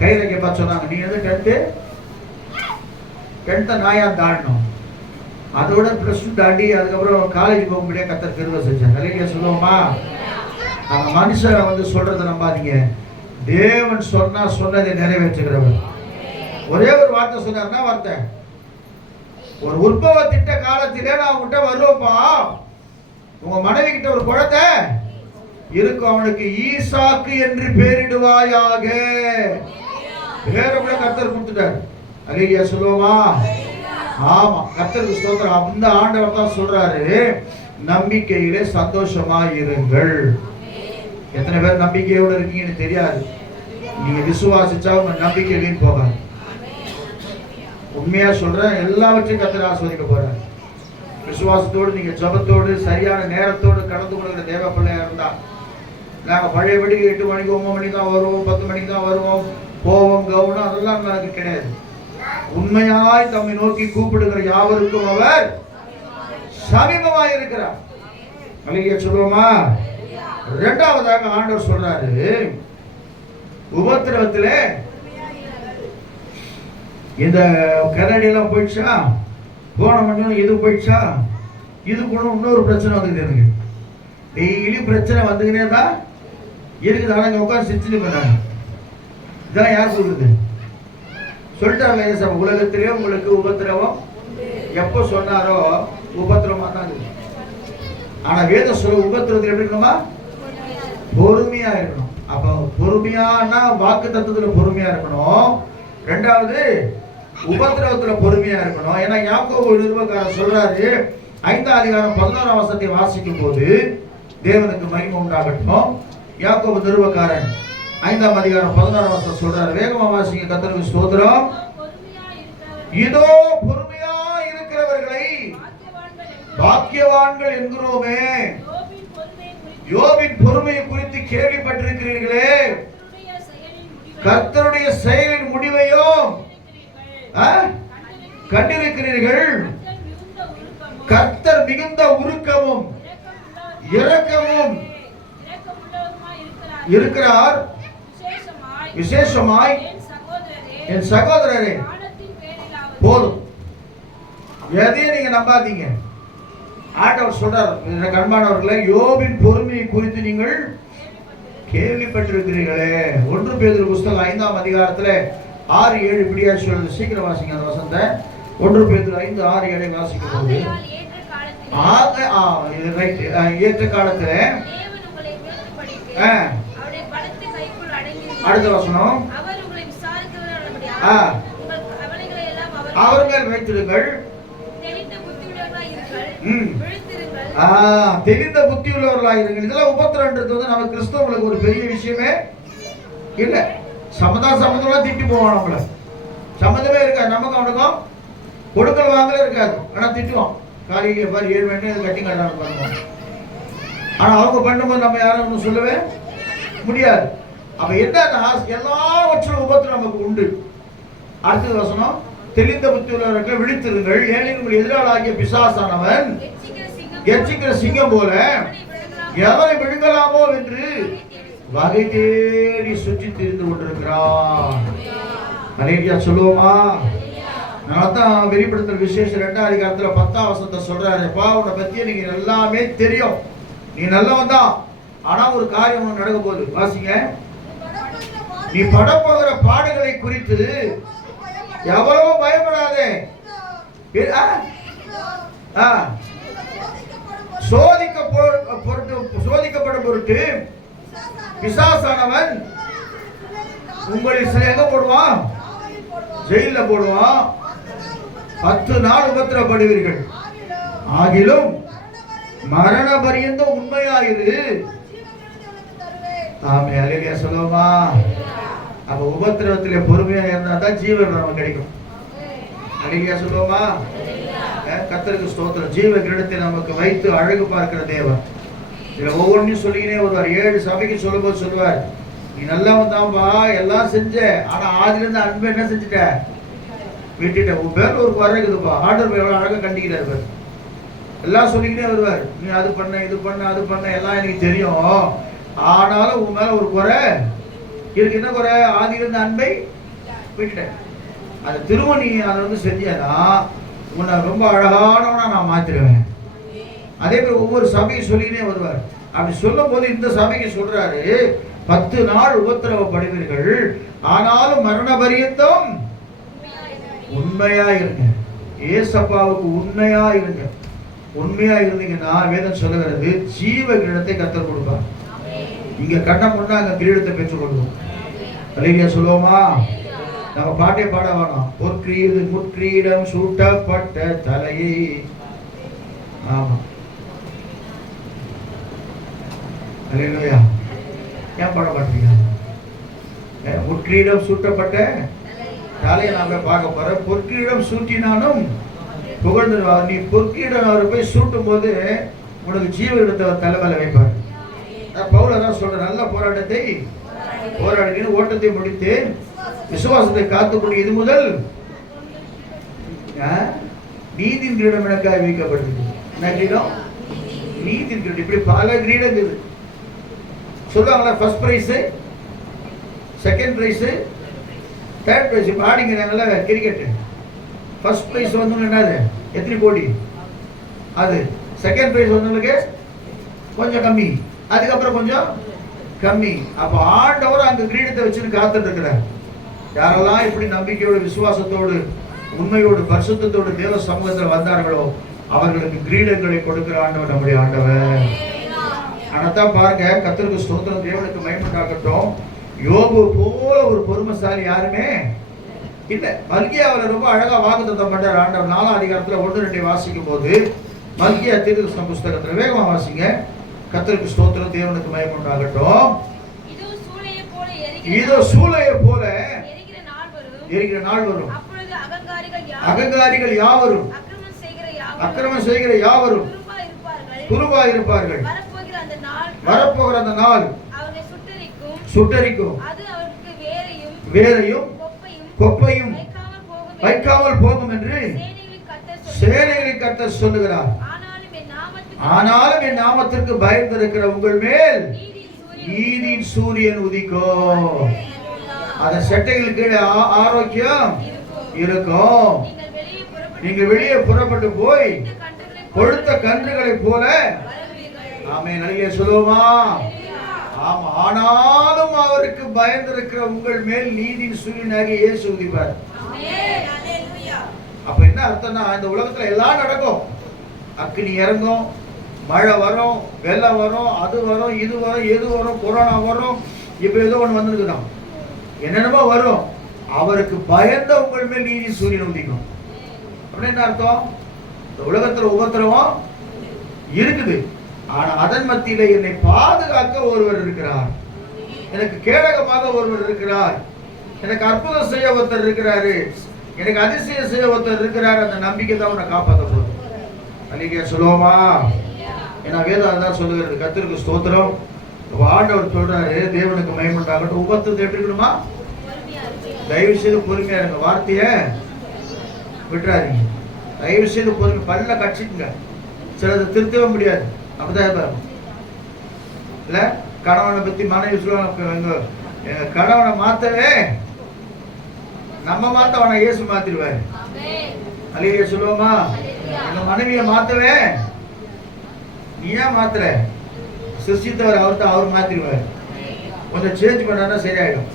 கை ரேகையை பார்த்து சொன்னாங்க, நீ வந்து 10th நான் ஏன் தாண்டணும், அதோட +2 தாண்டி அதுக்கப்புறம் காலேஜ் போக முடியாது கத்தர் கிருபை செஞ்சேன். அலையிலேயே சொல்லுவோமா? அந்த மனுஷனை வந்து சொல்றதை நம்பாதீங்க. தேவன் சொன்னதை நிறைவேற்றுகிறவர். ஒரே ஒரு வார்த்தை சொன்னார்னா, வார்த்தை ஒரு உற்பவ திட்ட காலத்திலே நான் உங்ககிட்ட வருவேப்பா, உங்க மனைவி கிட்ட ஒரு குழந்தை இருக்கும், அவனுக்கு ஈசாக்கு என்று பெயரிடுவாயாக. பேரை கூட கர்த்தர் கொடுத்துட்டார். அல்லேலூயா சொல்லுவோமா? ஆமா, கர்த்தருக்கு ஸ்தோத்திரம். அந்த ஆண்டவர் தான் சொல்றாரு, நம்பிக்கையிலே சந்தோஷமா இருங்கள். எத்தனை பேர் நம்பிக்கையோட இருக்கீங்கன்னு தெரியாது. நீங்க விசுவாசிச்சா உங்க நம்பிக்கை வீண் போகாது. உண்மையா சொல்றேன், எல்லாவற்றையும் கர்த்தர் ஆசீர்வதிக்க போறார். விசுவாசத்தோடு நீங்க ஜபத்தோடு சரியான நேரத்தோடு கடந்து கொள்கிற தேவ பிள்ளையா இருந்தா, நாங்க பழையபடி 8 மணிக்கு 9 மணிக்கு தான் வருவோம், 10 மணிக்கு தான் வருவோம், போவோம் கவுனம் அதெல்லாம் நமக்கு கிடையாது. உண்மையாய் தம்மை நோக்கி கூப்பிடுகிற யாவருக்கும் அவர் சமீபமாய் இருக்கிறார். அல்லேலூயா சொல்லுவோமா? இரண்டாவதாக ஆண்டவர் சொல்றாரு, உபத்திரவத்திலே இந்த கரடியெல்லாம் போயிடுச்சா, போன மணி இது போயிடுச்சா, இது கூட இன்னொரு பிரச்சனை வந்துக்கிட்டே இருக்கு. டெய்லி பிரச்சனை வந்துக்கினே தான் இருக்குது. ஆனால் உட்காந்து சிரிச்சுட்டு போறாங்க. இதான் யார் சொல்றது? சொல்லிட்டார்ல ஏசப்பா, உலகத்திலே உங்களுக்கு உபத்திரவம் எப்போ சொன்னாரோ உபத்திரமா தான் இருக்கு. ஆனா வேத சொல்ல உபத்திரவத்தில் எப்படி இருக்கணுமா? பொறுமையா இருக்கணும். அப்ப பொறுமையானா வாக்கு தத்துவத்துல பொறுமையா இருக்கணும். ரெண்டாவது உபத்திரவத்துல பொறுமையா இருக்கணும். ஏன்னா யாக்கோபு நிருபக்காரர் சொல்றாரு, 5ஆம் அதிகாரம் 11ஆம் வசனத்தை வாசிக்கும் போது, தேவனுக்கு மகிமை உண்டாகட்டும். யாக்கோபு நிருபக்காரன் 5ஆம் அதிகாரம் 11ஆம் வசனம் சொல்றாரு, வேகமா வாசிங்க, கர்த்தருக்கு ஸ்தோத்திரம். இதோ பொறுமையா இருக்கிறவர்களை பாக்கியவான்கள் என்கிறோமே. யோபின் பொறுமையை குறித்து கேள்விப்பட்டிருக்கிறீர்களே, கர்த்தருடைய செயலின் முடிவையும் கண்டிருக்கிறீர்கள். கர்த்தர் மிகுந்த உருக்கமும் இரக்கமும் இருக்கிறார். விசேஷமாய் என் சகோதரரே, போதும், எதையும் நீங்க நம்பாதீங்க. ஆண்டவர் சொல்றார், கண்பானவர்களே, யோபின் பொறுமையை குறித்து நீங்கள் கேள்விப்பட்டிருக்கிறீர்களே. 1 பேதுரு புஸ்தகம் 5ஆம் அதிகாரத்துல 6, 7 இப்படியா சொல்லுது. சீக்கிரம் வாசிங்க அந்த வசனத்தை. 1 பேதுரு 5, 6, 7 வாசிக்கும் போது, ஏற்ற காலத்துல அடுத்த வசனம், அவர்கள் வைத்திருங்கள், தெரிந்த புத்தி உள்ளவர்களாக இருங்கள். இதெல்லாம் உபத்திரன்றது வந்து நம்ம கிறிஸ்தவங்களுக்கு ஒரு பெரிய விஷயமே இல்லை. சம்மதம் திட்டி போவோம், நம்மள சம்மந்தமே இருக்காது. நமக்கு அவனுக்கும் கொடுக்கல் வாங்கல இருக்காது. ஆனா திட்டுவோம், காலையில பாரு 7 மணி கட்டிங் கட்டான பண்ணுவோம். ஆனா அவங்க பண்ணும்போது நம்ம யாரும் ஒன்றும் சொல்லவே முடியாது. அப்ப என்னன்னா, எல்லாவற்றும் உபத்திரம் நமக்கு உண்டு. அடுத்தது வசனம், தெளிந்த புத்தி உள்ளவர்களை விழித்திருங்கள், ஏனெனில் உங்கள் எதிராளாகிய பிசாசானவன் எச்சிக்கிற சிங்கம் போல எவரை விழுங்கலாமோ என்று வகை தேடி சுற்றி திரிந்து கொண்டிருக்கிறான். அல்லேலூயா சொல்லுவோமா? நான் வெளிப்படுத்துற விசேஷம் 2ஆம் அதிகாரத்துல 10ஆம் வசனத்தை சொல்றாரு, உன்னை பத்தி நீங்க எல்லாமே தெரியும், நீ நல்லவன் தான், ஆனா ஒரு காரியம் ஒன்று நடக்க போகுது. வாசிங்க, நீ படப்போகிற பாடுகளை குறித்து எவ்வளவு பயப்படாதே. சோதிக்கப்படும் பொருட்டு பிசாசானவன் உங்களில் சில எங்க போடுவான்? ஜெயில போடுவான். 10 நாள் உபத்திரப்படுவீர்கள், ஆகிலும் மரண பரியந்தம் உண்மையாயிரு. ஆமே, அல்லேலூயா சொல்லுவோமா? அப்ப உபத்திரவத்திலே பொறுமையா இருந்தா தான் ஜீவன் நமக்கு கிடைக்கும். அல்லேலூயா சொல்லுவோமா? கர்த்தருக்கு ஸ்தோத்திரம். ஜீவ கிரீடத்தை நமக்கு வைத்து அழகு பார்க்கிற தேவன். இதுல ஒவ்வொன்றையும் சொல்லிக்கினே வருவார். 7 சபைக்கு சொல்லும்போது சொல்லுவார், நீ நல்லவன் தான்பா, எல்லாம் செஞ்ச, ஆனா ஆதிலிருந்து அன்பு என்ன செஞ்சுட்ட? விட்டுட்ட. உன் பேர் ஒரு குறை இருக்குதுப்பா. ஆண்டவர் எவ்வளவு அழகா கண்டிக்கிறார். எல்லாம் சொல்லிக்கிட்டே வருவார். நீ அது பண்ண, இது பண்ண, அது பண்ண, எல்லாம் எனக்கு தெரியும். ஆனாலும் உன் மேல ஒரு குறை இருக்கு. என்ன குறை? ஆதியிலிருந்து அன்பை விட்டுட்டேன். அந்த திரும்ப நீ அதை வந்து செஞ்சேன்னா உன்னை ரொம்ப அழகானவனா நான் மாத்திருவேன். அதே மாதிரி ஒவ்வொரு சபையும் சொல்லிக்கிட்டே வருவார். அப்படி சொல்லும் போது இந்த சபைக்கு சொல்றாரு, 10 நாள் உபத்திரவப்படுவீர்கள், ஆனாலும் மரண பரியந்தம் உண்மையா இருங்க. ஏசப்பாவுக்கு உண்மையா இருங்க. உண்மையா இருந்தீங்கன்னா வேதம் சொல்லுகிறது ஜீவ கிரீடத்தை கர்த்தர் கொடுப்பார். இங்க கண்ண முன்னா அங்க கிரீடத்தை பெற்றுக் கொள்வோம். அல்லேலூயா சொல்லுவோமா? நம்ம பாட்டே பாட வேணாம். முற்கிரீடம் சூட்டப்பட்ட தலையை. ஆமா, அல்லேலூயா. ஏன் பாட மாட்டீங்க? முற்கிரீடம் சூட்டப்பட்ட தலையை நாம பார்க்க போற. பொற்கிரீடம் சூட்டினாலும் புகழ்ந்துருவார். நீ பொற்கிரீடம் அவரை போய் சூட்டும் போது உனக்கு ஜீவகிரீடத்தை தலைமையில வைப்பார். பவுல் தான் சொல்ற, நல்ல போராட்டத்தை போராடுகிற, ஓட்டத்தை முடித்து விசுவாசத்தை காத்துக்கொண்டு இது முதல் நீதியின் கிரீடம் எனக்காக வைக்கப்படுது. என்ன கிரீடம்? நீதியின் கிரீடம். இப்படி பல கிரீடம் இருக்குது. சொல்லுவாங்களா, first prize, second prize, third prize. இப்போ ஆடிங்கிறாங்கல்ல கிரிக்கெட், ஃபர்ஸ்ட் பிரைஸ் வந்து என்னது, எத்தனை கோடி, அது. செகண்ட் பிரைஸ் வந்தவங்களுக்கு கொஞ்சம் கம்மி, அதுக்கப்புறம் கொஞ்சம் கம்மி. அப்போ ஆண்டவர் அந்த கிரீடத்தை வச்சுட்டு காத்துட்டு இருக்கிறார். யாரெல்லாம் இப்படி நம்பிக்கையோடு, விசுவாசத்தோடு, உண்மையோடு, பரிசுத்தத்தோடு தேவ சமூகத்தில் வந்தார்களோ அவர்களுக்கு கிரீடங்களை கொடுக்கிற ஆண்டவர் நம்முடைய ஆண்டவர். ஆனாதான் பாருங்க, கர்த்தருக்கு ஸ்தோத்திரம், தேவனுக்கு மகிமை உண்டாகட்டும். யோபு போல ஒரு பொறுமைசாலி யாருமே இல்ல. மல்கியாவில் ரொம்ப அழகா வாக்குத்தத்தம் பண்றார் ஆண்டவர். 4ஆம் அதிகாரத்துல 1-2 வாசிக்கும் போது, மல்கியா தீர்க்கதரிசன புஸ்தகத்துல வேகமா வாசிங்க. கர்த்தருக்கு ஸ்தோத்திரம், தேவனுக்கு மகிமை உண்டாகட்டும். இதோ சூளையை போல எரிகிற நாள் வரும். அகங்காரிகள் யாவரும், அக்கிரமம் செய்கிற யாவரும் குருவாய் இருப்பார்கள். வரப்போகிற அந்த நாள் சுட்டரிக்கும், வேரையும் கொப்பையும் வைக்காமல் போகும் என்று சேனைகளின் கர்த்தர் சொல்லுகிறார். ஆனாலும் என் நாமத்திற்கு பயந்திருக்கிற உங்கள் மேல் நீதியின் சூரியன் உதிக்கும். அந்த செட்டைகளுக்கு ஆரோக்கியம் இருக்கும். நீங்க வெளியே புறப்பட்டு போய் கொழுத்த கன்றுகளை போல. ஆமென், நல்ல சொல்லுவோமா? ஆமா. ஆனாலும் அவருக்கு பயந்திருக்கிற உங்கள் மேல் நீதியின் சூரியனாகிய இயேசு உதிப்பார். அப்ப என்ன அர்த்தம்னா, இந்த உலகத்துல எல்லாம் நடக்கும். அக்கினி இறங்கும், மழை வரும், வெள்ளம் வரும், அது வரும், இது வரும், எது வரும், கொரோனா வரும், இப்ப ஏதோ ஒண்ணு வந்துருக்குதான், என்னென்னமோ வரும். அவருக்கு பயந்த உங்கள் மேல் நீதி சூரியன் உதிக்கும். அப்படின்னு என்ன அர்த்தம்? இந்த உலகத்துல உபத்திரவம் இருக்குது, ஆனா அதன் மத்தியில என்னை பாதுகாக்க ஒருவர் இருக்கிறார், எனக்கு கேடகமாக ஒருவர் இருக்கிறார், எனக்கு அற்புதம் செய்ய ஒருத்தர் இருக்கிறாரு, எனக்கு அதிசயம் செய்ய ஒருத்தர் இருக்கிறார். அந்த நம்பிக்கை தான் உன்னை காப்பாற்ற போகுது. அல்லேலூயா சொல்லுவோமா? ஏன்னா வேதம் அதான் சொல்லுகிறது. கர்த்தருக்கு ஸ்தோத்திரம். ஆண்டவர் சொல்றாரு, தேவனுக்கு மகிமை உண்டாகட்டும். உபத்திரத்தை எப்படி இருக்கணுமா? தயவு செய்து பொறுமையா இருங்க. வார்த்தையை விட்டுறாதீங்க. தயவு செய்து பொறுமை, பல்ல கட்சிக்குங்க. சிலதை திருத்தவே முடியாது. அப்படிதான் இருப்பாரு இல்ல. கணவனை பத்தி மனைவி சொல்லுவாங்க, எங்க கணவனை மாத்தவே நம்ம மாத்த அவனை இயேசு மாத்திடுவாரு. அல்லேலூயா சொல்லுவோமா? எங்க மனைவியை மாத்தவே நீ ஏன் மாத்துற? சிருஷ்டித்தவர் அவர்தான், அவர் மாத்திடுவார். கொஞ்சம் சேஞ்ச் பண்ணா சரியாயிடும்.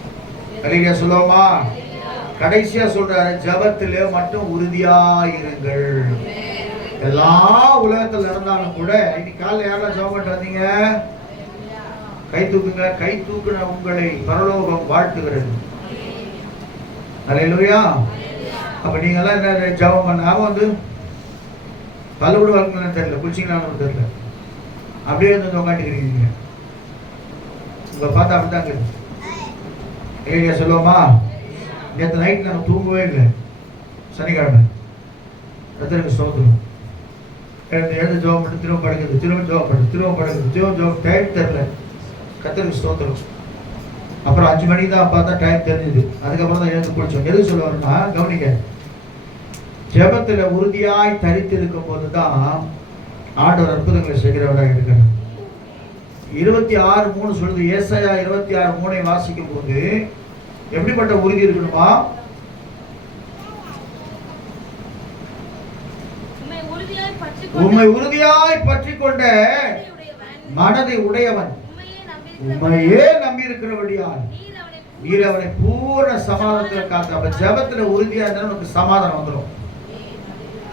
அல்லேலூயா சொல்லுவோமா? கடைசியா சொல்றாரு, ஜெபத்திலே மட்டும் உறுதியாயிருங்கள். எல்லா உலகத்தில் நடந்தாலும் கூட. இன்னைக்கு காலையில் யாரெல்லாம் ஜெபம் பண்ணிட்டு வந்தீங்க? கை தூக்குங்க. கை தூக்குன உங்களை பரலோகம் வாழ்த்துகிறது. அல்லேலூயா. அப்ப நீங்க எல்லாம் என்ன ஜெபம் பண்ண வந்து பல கூட வளர்க்கணும்னு தெரியல, குளிச்சிங்களான்னு தெரியல, அப்படியே வந்து உட்காந்துக்கிறீங்க. உங்களை பார்த்தா அப்படிதான் இருக்குது. ஏரியா சொல்லுவோமா? நேற்று நைட் நாங்கள் தூங்கவே இல்லை. சனிக்கிழமை கர்த்தருக்கு ஸ்தோத்திரம். எழுந்து ஜெபம் பண்ணி திரும்ப படுக்குது, திரும்ப ஜெபம் பண்ணு, திரும்ப படுக்குது, திரும்ப ஜெபம். டைம் தெரியல. கர்த்தருக்கு ஸ்தோத்திரம். அப்புறம் 5 மணிக்கு தான் பார்த்தா டைம் தெரிஞ்சுது. அதுக்கப்புறம் தான் எழுந்து குளிச்சோம். எதுக்கு சொல்ல வரணும்னா, கவனிக்க, ஜெபத்தில் உறுதியாய் தரித்து இருக்கும் போது தான் ஆண்டவர் அற்புதங்களை செய்கிறவராக இருக்கிறார். 26:3 சொல்லுது. ஏசாயா 26:3 வாசிக்கும் போது எப்படிப்பட்ட உறுதி இருக்கணுமா? உம்மை உறுதியாய் பற்றி கொண்ட மனதை உடையவன், உம்மையே நம்பி இருக்கிறபடியால் நீர் அவனை பூர்ண சமாதானத்துல காத்து. அப்ப ஜபத்துல உறுதியா இருந்தா நமக்கு சமாதானம் வந்துடும்.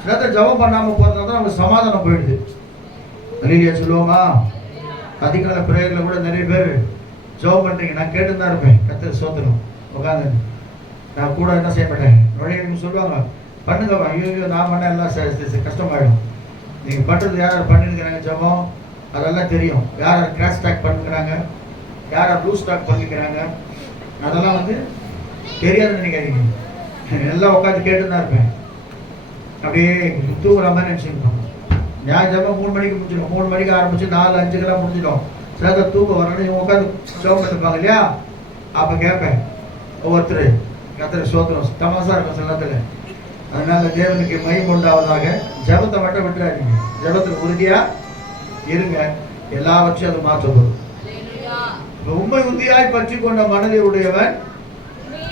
சில ஜபம் பண்ணாம போறதுனால நமக்கு சமாதானம் போயிடுது. நிறைய சொல்லுவோமா? அதிகால பிரேயர்ல கூட நிறைய பேர் ஜபம் பண்றீங்க. நான் கேட்டுதான் இருப்பேன். கர்த்தர் சோதனம் உட்காந்து நான் கூட என்ன செய்ய மாட்டேன். நுழைய சொல்லுவாங்க பண்ணுங்க. ஐயோ நான் பண்ண எல்லாம் கஷ்டமாயிடும். நீங்க பண்றது யார் பண்ணிருக்கிறாங்க ஜபம் அதெல்லாம் தெரியும். யார் கிராஸ் டாக் பண்ணிக்கிறாங்க, யார் லூஸ் டாக் பண்ணிக்கிறாங்க, அதெல்லாம் வந்து தெரியாதுன்னு நினைக்காதீங்க. எல்லாம் உட்காந்து கேட்டுதான் இருப்பேன். அப்படியே தூங்குற மாதிரி நினைச்சுருக்கோம். நான் ஜபம் 3 மணிக்கு முடிச்சிடும். 3 மணிக்கு ஆரம்பிச்சு 4, 5 முடிஞ்சிடும். சேர்ந்த தூக்கம் வரணும். இவங்க உட்காந்து ஜபம் பண்ணிருப்பாங்க இல்லையா? அப்ப கேட்பேன் ஒவ்வொருத்தர் கர்த்தருக்கு ஸ்தோத்திரம். தமாசா இருக்கும் சில நேரத்துல. அதனால தேவனுக்கு மகிமை உண்டாவதாக. ஜபத்தை மட்டும் விட்டுறாதீங்க. ஜபத்துக்கு உறுதியா இருங்க. எல்லாவற்றையும் அது மாற்ற போதும். உண்மை உறுதியாய் பற்றி கொண்ட மனதை உடையவன்,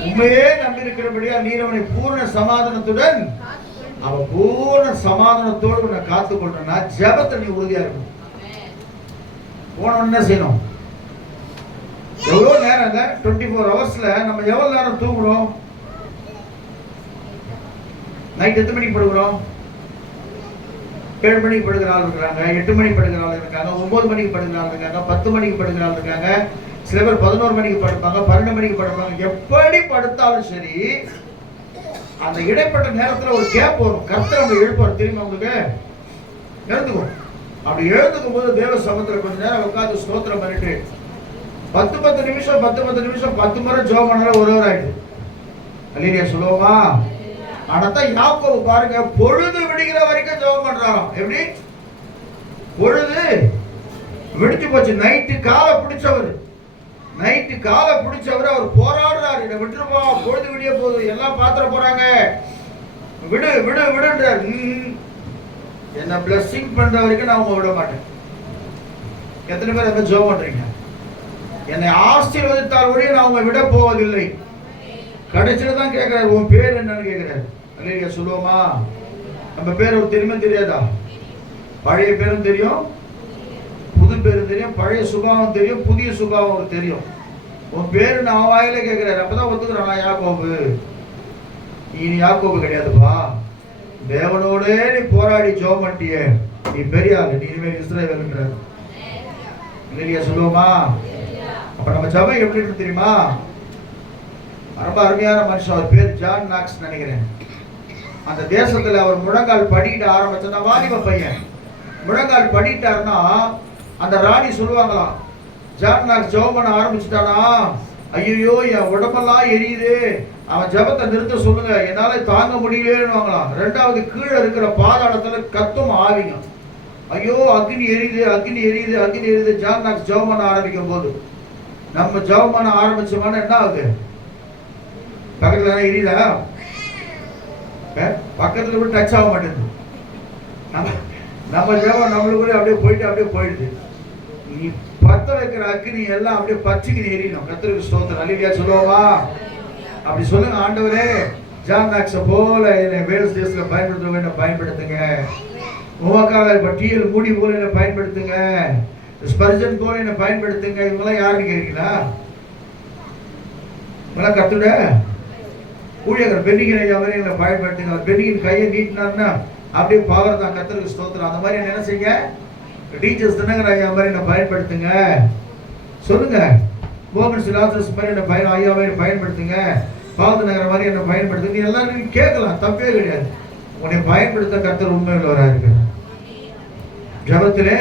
உண்மையே நம்பியிருக்கிறபடியா நீர் அவனை பூர்ண சமாதானத்துடன், அவன் பூர்ண சமாதானத்தோடு உன்னை காத்துக் கொள்றா. ஜபத்தை நீ உறுதியா இருக்கணும். போன என்ன செய்யணும்? எவ்வளவு நேரம் இல்ல 24 ஹவர்ஸ்ல நம்ம எவ்வளவு நேரம் தூங்குறோம்? நைட் எத்தனை மணிக்கு படுக்கிறோம்? 7 மணிக்கு படுக்கிற ஆள் இருக்கிறாங்க, 8 மணிக்கு படுக்கிற ஆள் இருக்காங்க, 9 மணிக்கு படுக்கிற ஆள் இருக்காங்க, 10 மணிக்கு படுக்கிற ஆள் இருக்காங்க, சில பேர் 11 மணிக்கு படுப்பாங்க, 12 மணிக்கு படுப்பாங்க. எப்படி படுத்தாலும் சரி அந்த இடைப்பட்ட நேரத்துல ஒரு கேப் வரும். கர்த்தர் அவங்க எழுப்பார். தெரியுமா உங்களுக்கு? எழுந்துக்கும். அப்படி எழுந்துக்கும் போது தேவ சமத்துல கொஞ்ச நேரம் உட்காந்து ஸ்தோத்திரம் பண்ணிட்டு 10 நிமிஷம் 10 முறை ஜெபம் பண்ணாலும் ஒரு ஆயிடுது. அல்லேலூயா சொல்லுவோமா? ஆனாதான் யாக்கோபு பாருங்க, பொழுது விடுகிற வரைக்கும் ஜெபம் பண்றாராம். எப்படி? பொழுது விடிச்சு போச்சு. நைட்டு காலை பிடிச்சவர் அவர் போராடுறாரு. இதை விட்டுருப்பா, பொழுது விடிய போகுது, எல்லாம் பாத்திர போறாங்க, விடு விடு விடுன்றார். என்ன பிளஸிங் பண்ற வரைக்கும் நான் உங்க விட மாட்டேன். எத்தனை பேர் என்ன ஜெபம் பண்றீங்க? என்னை ஆசீர்வதித்தால் ஒழிய நான் உங்க விட போவதில்லை. கடைசியில தான் கேட்கிறாரு, உன் பேர் என்னன்னு கேட்கிறாரு. அல்லேலூயா சொல்லுவோமா? நம்ம பேர் ஒரு தெரியுமா தெரியாதா? பழைய பேரும் தெரியும், புது பேரும் தெரியும், பழைய சுபாவம் தெரியும், புதிய சுபாவம் தெரியும். உன் பேரு நான் வாயில கேட்கிறாரு. அப்பதான் ஒத்துக்கிறான், நான் யாக்கோபு. நீ யாக்கோபு கிடையாதுப்பா. தேவனோடே நீ போராடி ஜெபம் பண்ணிட்டியே, நீ பெரிய ஆளு, நீ இனிமேல் இஸ்ரவேல்ன்றார். அல்லேலூயா சொல்லுவோமா? அப்ப நம்ம ஜெபம் எப்படி இருக்கு தெரியுமா? ரொம்ப அருமையான மனுஷன். அவர் பேர் ஜான் நாக்ஸ் நினைக்கிறேன். அந்த தேசத்துல அவர் முழங்கால் படிக்கிட்ட ஆரம்பிச்சா, வாலிப பையன் முழங்கால் படிட்டாருன்னா அந்த ராணி சொல்லுவாங்களாம், ஜான் நாக்ஸ் ஜெபம் பண்ண ஆரம்பிச்சுட்டானா, ஐயோ என் உடம்பெல்லாம் எரியுது, அவன் ஜெபத்தை நிறுத்த சொல்லுங்க, என்னால தாங்க முடியலன்னுவாங்களாம். 2வது கீழே இருக்கிற பாதாளத்துல கத்தும் ஆவிங்க. ஐயோ அக்னி எரியுது, அக்னி எரியுது, அக்னி எரியுது. ஜான் நாக்ஸ் ஜெபம் பண்ண ஆரம்பிக்கும் போது நம்ம ஜெபம் பண்ண ஆரம்பிச்சோம்னா என்ன ஆகுது? பக்கத்துல எரியுதா? பக்கத்துல கூட டச் ஆக மாட்டேங்குது. நம்ம ஜெபம் நம்மளுக்குள்ள அப்படியே போயிடுது. நீ பத்த வைக்கிற அக்னி எல்லாம் அப்படியே பச்சைக்கு எரியணும். கர்த்தருக்கு ஸ்தோத்திரம். அல்லேலூயா சொல்லுவோமா? அப்படி சொல்லுங்க. ஆண்டவரே, ஜான் நாக்ஸ போல என்னை வேல்ஸ் தேசத்துல பயன்படுத்துங்க, என்ன பயன்படுத்துங்க. உமக்காக டிஎல் மூடி போல என்ன பயன்படுத்துங்க, ஸ்பர்ஜன் போல என்ன பயன்படுத்துங்க. இவங்கெல்லாம் யாருன்னு கேட்கிறீங்களா? இவங்கெல்லாம் கத்துட ஊழியர்கள் பெண்ணிகின் ஐயா மாதிரி எங்களை பயன்படுத்துங்க. பெண்ணிகின் கையை நீட்டினார்னா அப்படியே பவர் தான். கர்த்தருக்கு ஸ்தோத்திரம். அந்த மாதிரி என்ன செய்யுங்க? டீச்சர்ஸ் தினகர் ஐயா மாதிரி என்ன பயன்படுத்துங்க. சொல்லுங்க. மோகன் சிலாசஸ் மாதிரி என்ன ஐயாவை பயன்படுத்துங்க. பாவது நகர மாதிரி என்ன பயன்படுத்துங்க. எல்லாரும் கேட்கலாம், தப்பே கிடையாது. உன்னை பயன்படுத்த கர்த்தர் உண்மையுள்ளவராக இருக்கிறார். ஜபத்திலே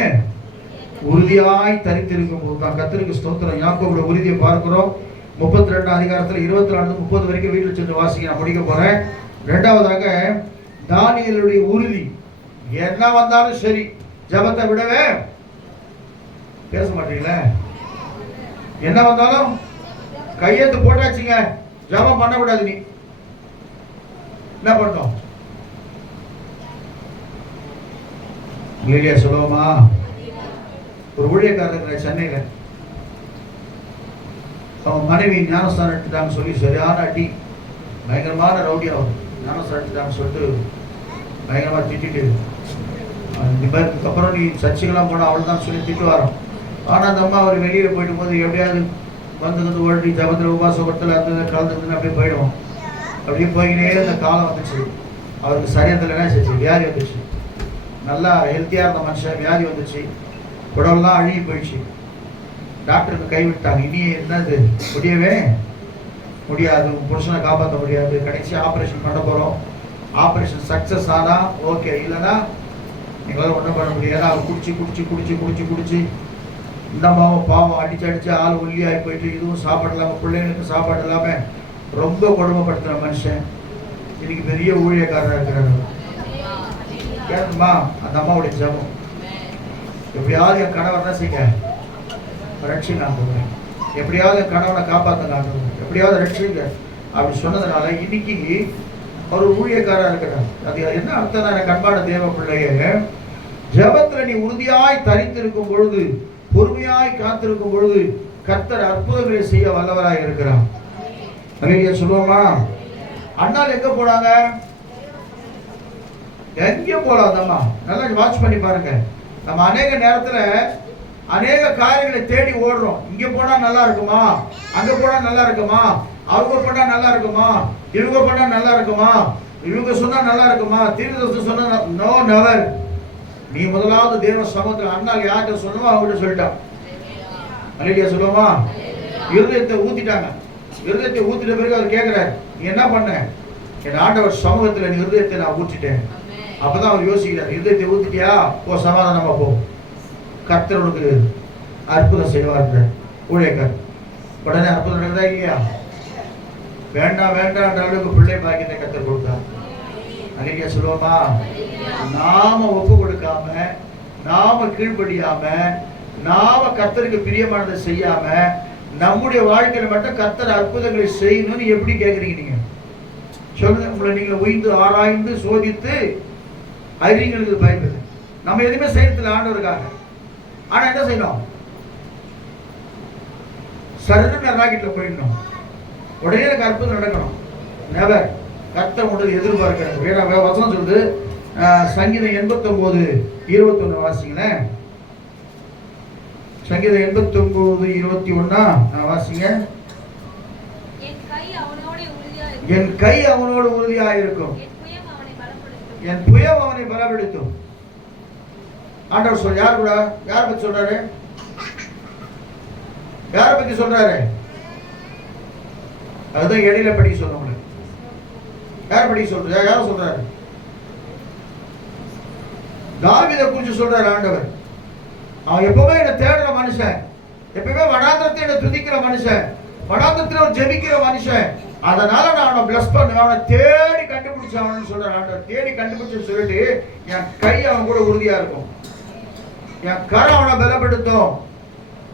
உறுதியாய் தரித்திருக்கும் போது தான். கர்த்தருக்கு ஸ்தோத்திரம். யாக்கோபுடைய உறுதியை பார்க்கிறோம். 32 அதிகாரத்தில் 24-30 வரைக்கும் வீட்டில் சென்று வாசிக்க நான் முடிக்க போறேன். 2வதாக தானியேலுடைய உறுதி. என்ன வந்தாலும் சரி ஜபத்தை விடவே பேச மாட்டீங்களே. என்ன வந்தாலும் கையெழுத்து போட்டாச்சுங்க, ஜபம் பண்ணக்கூடாது. நீ என்ன பண்ணோம்? இல்லையா சொல்லுவோமா? ஒரு ஊழியக்காரர் இருக்கிற சென்னையில, அவன் மனைவி ஞானஸ்தானம் எடுத்துட்டான்னு சொல்லி சரியான அடி, பயங்கரமான ரவுடி. அவர் ஞானஸ்தானம் எடுத்துட்டான்னு சொல்லிட்டு பயங்கரமா திட்டிட்டு, இதுக்கப்புறம் நீ சர்ச்சுக்கெல்லாம் போனால் அவள் தான் சொல்லி திட்டு வரோம். ஆனால் அந்த அம்மா அவர் வெளியில் போயிட்டு போது எப்படியாவது வந்து ஓடி ஜபத்தில் உபாசத்தில் அந்த கலந்துக்குன்னு அப்படியே போயிடுவோம். அப்படியே போய்கினே அந்த காலம் வந்துச்சு. அவருக்கு சரீரத்தில் என்ன செஞ்சு வியாதி வந்துச்சு. நல்லா ஹெல்த்தியாக இருந்த மனுஷன் வியாதி வந்துச்சு, உடம்பெல்லாம் அழுகி போயிடுச்சு. டாக்டருக்கு கைவிட்டாங்க. இனி என்னது முடியவே முடியாது, புருஷனை காப்பாற்ற முடியாது, கடைசி ஆப்ரேஷன் பண்ண போகிறோம். ஆப்ரேஷன் சக்ஸஸ் ஆனால் ஓகே, இல்லைன்னா எங்களால் ஒன்றும் பண்ண முடியாது. அவர் குடிச்சு குடிச்சு குடிச்சு குடிச்சு குடிச்சு இந்த அம்மாவும் பாவம் அடிச்சு அடிச்சு ஆள் ஒல்லியாகி போயிட்டு, இதுவும் சாப்பாடு இல்லாமல் பிள்ளைங்களுக்கு சாப்பாடு இல்லாமல் ரொம்ப கொடுமைப்படுத்துகிற மனுஷன் இன்னைக்கு பெரிய ஊழியக்காரராக இருக்கிறாங்க. ஏன்மா அந்த அம்மாவுடைய ஜபம், எப்படியாவது என் கணவர் தான் செய்ய ரட்சிங்க ஆண்டுவேன், எப்படியாவது என் கணவனை காப்பாற்றுங்க ஆண்டுவேன், எப்படியாவது ரட்சிங்க அப்படி சொன்னதுனால இன்னைக்கு அவர் ஊழியக்காரா இருக்கிறார். அது என்ன அர்த்தம்? எனக்கு அன்பான தேவ பிள்ளைய, ஜபத்துல நீ உறுதியாய் தரித்திருக்கும் பொழுது, பொறுமையாய் காத்திருக்கும் பொழுது கர்த்தர் அற்புதங்களை செய்ய வல்லவராய் இருக்கிறார். அல்லேலூயா சொல்லுவோமா? அண்ணால் எங்க போனாங்க? எங்கே போலாதம்மா? நல்லா வாட்ச் பண்ணி பாருங்க. நம்ம அநேக நேரத்துல அநேக காரியங்களை தேடி ஓடுறோம். இங்க போனா நல்லா இருக்குமா, அங்க போனா நல்லா இருக்குமா, அவங்க பண்ணா நல்லா இருக்குமா, இவங்க பண்ணா நல்லா இருக்குமா, இவங்க சொன்னா நல்லா இருக்குமா, தீர்க்கதரிசி சொன்னா நோ நெவர். நீ முதலாவது தேவ சமூகத்தில் அண்ணால் யார்கிட்ட சொல்லணுமோ அவங்ககிட்ட சொல்லிட்டான். அல்லேலூயா சொல்லுவோமா? இருதயத்தை ஊத்திட்டாங்க. இருதயத்தை ஊத்திட்ட பிறகு அவர் கேட்கிறார், நீ என்ன பண்ண? என் ஆண்டவர் சமூகத்தில் நீ இருதயத்தை நான் ஊற்றிட்டேன். அப்பதான் அவர் யோசிக்கிறார், இருதயத்தை ஊத்திட்டியா, போ சமாதானமா போ, கர்த்தருக்கு அற்புதம் செய்வார்கள் ஊழியக்கார். உடனே அற்புதம் நடக்குதா இல்லையா? வேண்டாம் வேண்டாம் அளவுக்கு பிள்ளை பாக்கியத்தை கர்த்தர் கொடுத்தார். அல்லேலூயா சொல்லுவோமா? நாம ஒப்பு கொடுக்காம, நாம கீழ்ப்படியாம, நாம கர்த்தருக்கு பிரியமானதை செய்யாம, நம்முடைய வாழ்க்கையில மட்டும் கர்த்தர் அற்புதங்களை செய்யணும்னு எப்படி கேட்குறீங்க நீங்க? சொல்லுங்க. உங்களை நீங்க உய்ந்து ஆராய்ந்து சோதித்து அறிஞர்களுக்கு பயன்படுது. நம்ம எதுவுமே செய்யறதுல ஆண்டவருக்காக. ஆனா என்ன செய்யணும்? சரண ராக்கெட்ல போயிடணும், உடனே எனக்கு அற்புதம் நடக்கணும். நெவர். கர்த்தர் உடனே எதிர்பார்க்கிறார். வேற வசனம் சொல்லுது, சங்கீதம் 89:21 வாசிங்களேன். சங்கீதம் 89:21 வாசிங்க. என் கை அவனோடு உறுதியா இருக்கும், என் புயம் அவனை பலப்படுத்தும். ஆண்டவர் சொல்ற யார் கூட, யாரை பத்தி சொல்றாரு? யாரை பத்தி சொல்றாரு? அதுதான் இடையில படிக்க சொல்றவங்க. யாரை படிக்க சொல்ற? யார சொல்றாரு? தாவீதை குறித்து சொல்றாரு ஆண்டவர். அவன் எப்பவுமே என்ன தேடுற மனுஷன், எப்பவுமே வனாந்திரத்தை என்ன துதிக்கிற மனுஷன், வனாந்திரத்தில் ஜெபிக்கிற மனுஷன். அதனால நான் அவனை பிளஸ் பண்ணுவேன், அவனை தேடி கண்டுபிடிச்சு அவனு சொல்ற ஆண்டவர். தேடி கண்டுபிடிச்சு சொல்லிட்டு என் கை அவன் கூட உறுதியா இருக்கும், என் கரம் அவனை பலப்படுத்தும்.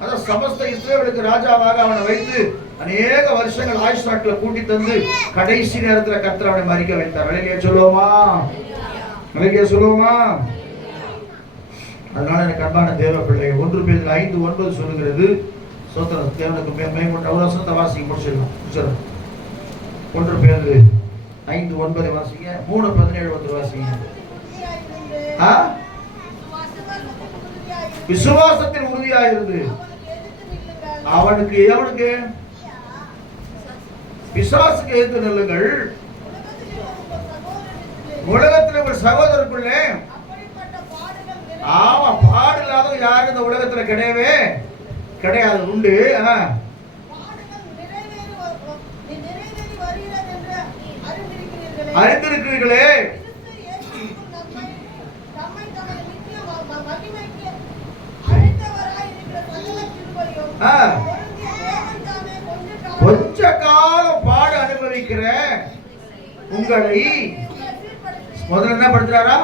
அதான் சமஸ்த இஸ்ரவேலுக்கு ராஜாவாக அவனை வைத்து அநேக வருஷங்கள் ஆயுஷ் நாட்களை கூட்டி தந்து கடைசி நேரத்தில் கர்த்தர் அவனை மறிக்க வைத்தார். அல்லேலூயா சொல்லுவோமா? அல்லேலூயா சொல்லுவோமா? அதனால எனக்கு அன்பான தேவ பிள்ளை, 1 பேதுரு 5:9 சொல்லுகிறது. சோத்திரம் தேவனுக்கு மேம்பட்ட அவசரத்தை வாசிக்க முடிச்சிடலாம். 1 பேதுரு 5:9 வாசிங்க. 3:17 வாசிங்க. விசுவாசத்தில் உறுதியாயிருந்து அவனுக்கு எவனுக்கு பிசாசுக்கு எதிர்த்து நில்லுங்கள். உலகத்தில் ஒரு சகோதரருக்குள்ளே ஆமா பாடு இல்லாத யாரும் இந்த உலகத்துல கிடையவே கிடையாது. உண்டு. அறிந்திருக்கிறீர்களே, கொஞ்ச காலம் பாடு அனுபவிக்கிற உங்களை முதல்ல என்ன படுத்துறாரா?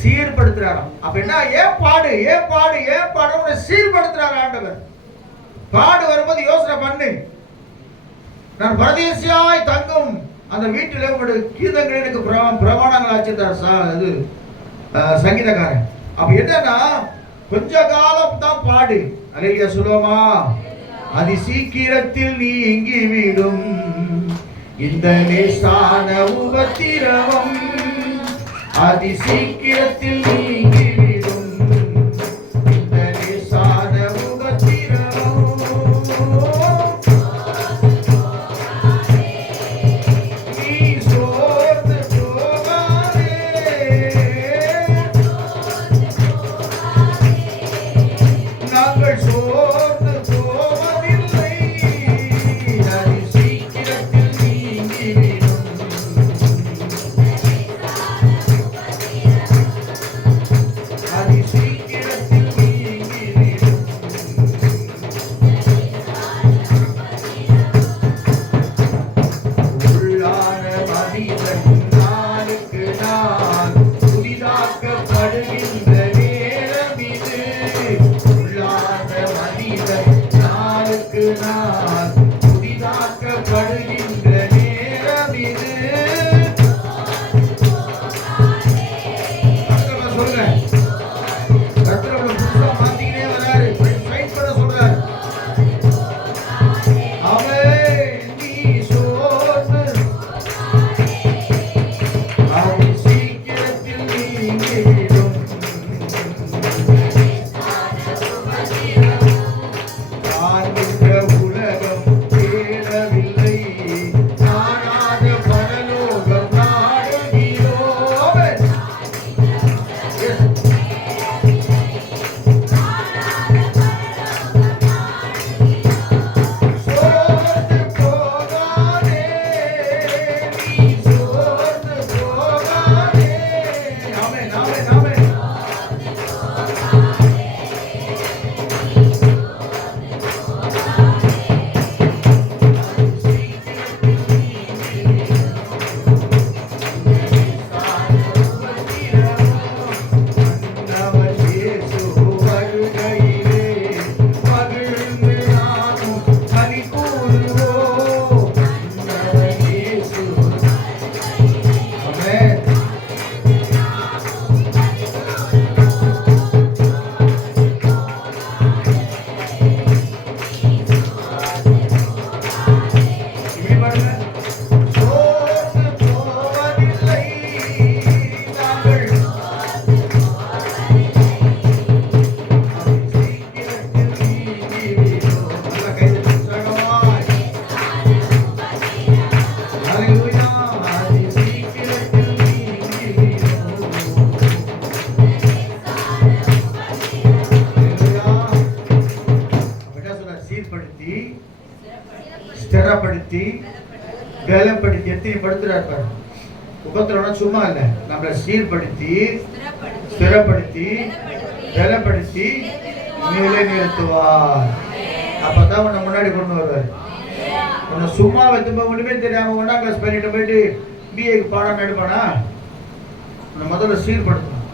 சீர்படுத்துறாராம். அப்ப என்ன? ஏன் பாடு, ஏன் பாடு, ஏன் பாடு? சீர்படுத்துறாரு ஆண்டவர். பாடு வரும்போது யோசனை பண்ணு. நான் பரதேசியாய் தங்கும் அந்த வீட்டில் உங்களுடைய கீதங்கள் எனக்கு பிரமாணங்கள் ஆச்சிருந்தார் இது சங்கீதக்காரன். அப்ப என்னன்னா கொஞ்ச காலம் தான் பாடு. அல்லேலூயா சொல்லுவோமா? அதி சீக்கிரத்தில் நீங்கி விடும் இந்த லேசான உபத்திரவம், அதி சீக்கிரத்தில் நீங்கிவிடும் இந்த லேசான உபத்திரவம். நீ சோர்ந்து போகாதே, நாங்கள் சோர்ந்து போவதில்லை, அதி சீக்கிரத்தில் நீங்கிவிடும் அதி சீக்கிரத்தில் நீங்கிவிடும். உள்ளான மனிதன் நாளுக்கு நாள் புதிதாக்கப்படுகின்ற நேரம் இது. உள்ளான மனிதன் நாளுக்கு நாள் புதிதாக்கப்படுகின்ற நேரம் இது. அர்த்தமா சொல்றேன். கர்த்தர் புதுசா மாத்திக்கிட்டே வராரு. ஃபைட் பண்ண சொல்றாரு. அவன் நீ சோர்ந்து அதி சீக்கிரத்தில் நீங்கிவிடும். காண்கின்ற உலகம் தேடவில்லை, காணாத பரலோகம் நாடுகிறோம். Yes. சோர்ந்து போகாதே, நீ சோர்ந்து போகாதே. ஆமென், ஆமென், ஆமென். மன்னவர் இயேசு வருகையிலே மகிழ்ந்து நானும் களி கூறுவோம். மன்னவர் இயேசு. ஆமென். இப்படி பாருங்க. சோர்ந்து போவதில்லை, நாங்கள் அதி சீக்கிரத்தில் நீங்கிவிடும். நல்ல கைதட்டி உற்சாகமாய். ஹல்லேலூயா. அதி சீக்கிரத்தில் நீங்கிவிடும். ஹல்லேலூயா. அப்ப என்ன சொல்றார்? சீர்படுத்தி, ஸ்திரப்படுத்தி, பலப்படுத்தி. எத்தனை படுத்துறாரு பாரு. உபத்திரவம் சும்மா இல்ல, நம்மளை சீர்படுத்தி, ஸ்திரப்படுத்தி, பலப்படுத்தி, நிலைநிறுத்துவார். அப்பதான் உன்னை முன்னாடி கொண்டு வருவார். உன்னை சும்மா வைத்து ஒண்ணுமே தெரியாம 1ஆம் கிளாஸ் பண்ணிட்டு போயிட்டு பிஏக்கு பாடம் எடுப்பானா? உன்னை முதல்ல சீர்படுத்தணும்.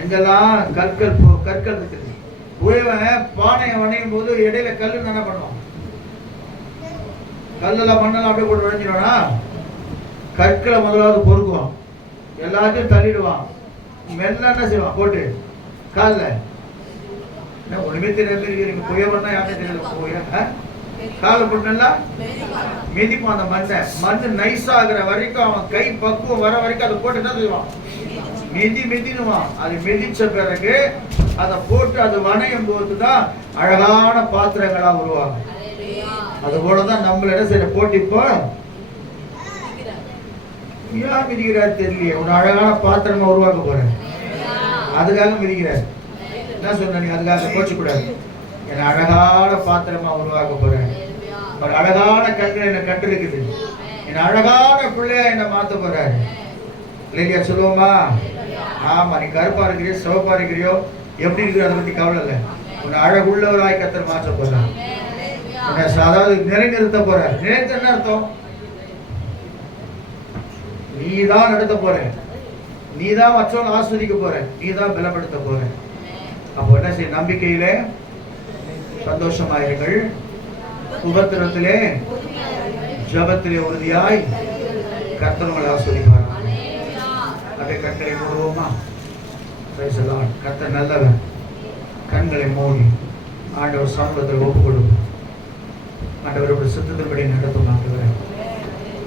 எங்கெல்லாம் கற்கள் இருக்குது. உயவன் பானையை வணையும் போது இடையில கல்லு என்ன பண்ணுவான்? கல்லெல்லாம் மண்ணெல்லாம் அப்படியே போட்டு உடைஞ்சிடுவானா? கற்களை முதலாவது பொறுக்குவான், எல்லாத்தையும் தள்ளிடுவான், மெல்ல என்ன செய்வான்? போட்டு காலில் என்ன ஒண்ணுமே தெரியாது. புயவன்னா யாருமே தெரியல. புய காலை போட்டுனா மிதிப்பான். அந்த மண்ணு நைஸாகிற வரைக்கும், அவன் கை பக்குவம் வர வரைக்கும் அதை போட்டு என்ன செய்வான்? மிதினுவான். அது மிதிச்ச பிறகு அதை போட்டு அது வணையும் போதுதான் அழகான பாத்திரங்களா உருவாகும். அது போலதான் நம்மள என்ன செய்யற போட்டி. இப்போ ஏன் மிதிக்கிறார் தெரியலையே. ஒரு அழகான பாத்திரமா உருவாக்க போறேன், அதுக்காக மிதிக்கிறார். என்ன சொன்ன நீ? அதுக்காக கோச்சு கூடாது. என்ன அழகான பாத்திரமா உருவாக்க போறேன். ஒரு அழகான கண்கள் என்ன கண்டு இருக்குது. என் அழகான பிள்ளையா என்ன மாத்த போறாரு. இல்லையா சொல்லுவோமா? ஆமா. நீ கருப்பா இருக்கிறியோ சிவப்பா இருக்கிறியோ எப்படி இருக்கிற அதை பத்தி கவலை இல்லை. உன்னை அழகுள்ளவராய் கர்த்தர் மாற்ற போறார். உன்னை அதாவது நிலைநிறுத்த போறார். நிலைத்து என்ன அர்த்தம்? நீ தான் நடத்த போற, நீ தான் மற்றவங்க ஆஸ்வதிக்க போற, நீ தான் பலப்படுத்த போற. அப்போ என்ன செய்ய? நம்பிக்கையிலே சந்தோஷமாயிருங்கள், உபத்திரத்திலே ஜபத்திலே உறுதியாய் கர்த்தர் உங்களை ஆஸ்வதிப்பார். அப்படியே கர்த்தரை மூடுவோமா? கர்த்தர் நல்லவன். கண்களை மூடி ஆண்டவர் சமூகத்தில் ஒப்பு கொடுக்கும். ஆண்டவருடைய சித்தத்தின்படி நடத்தும். ஆண்டவரை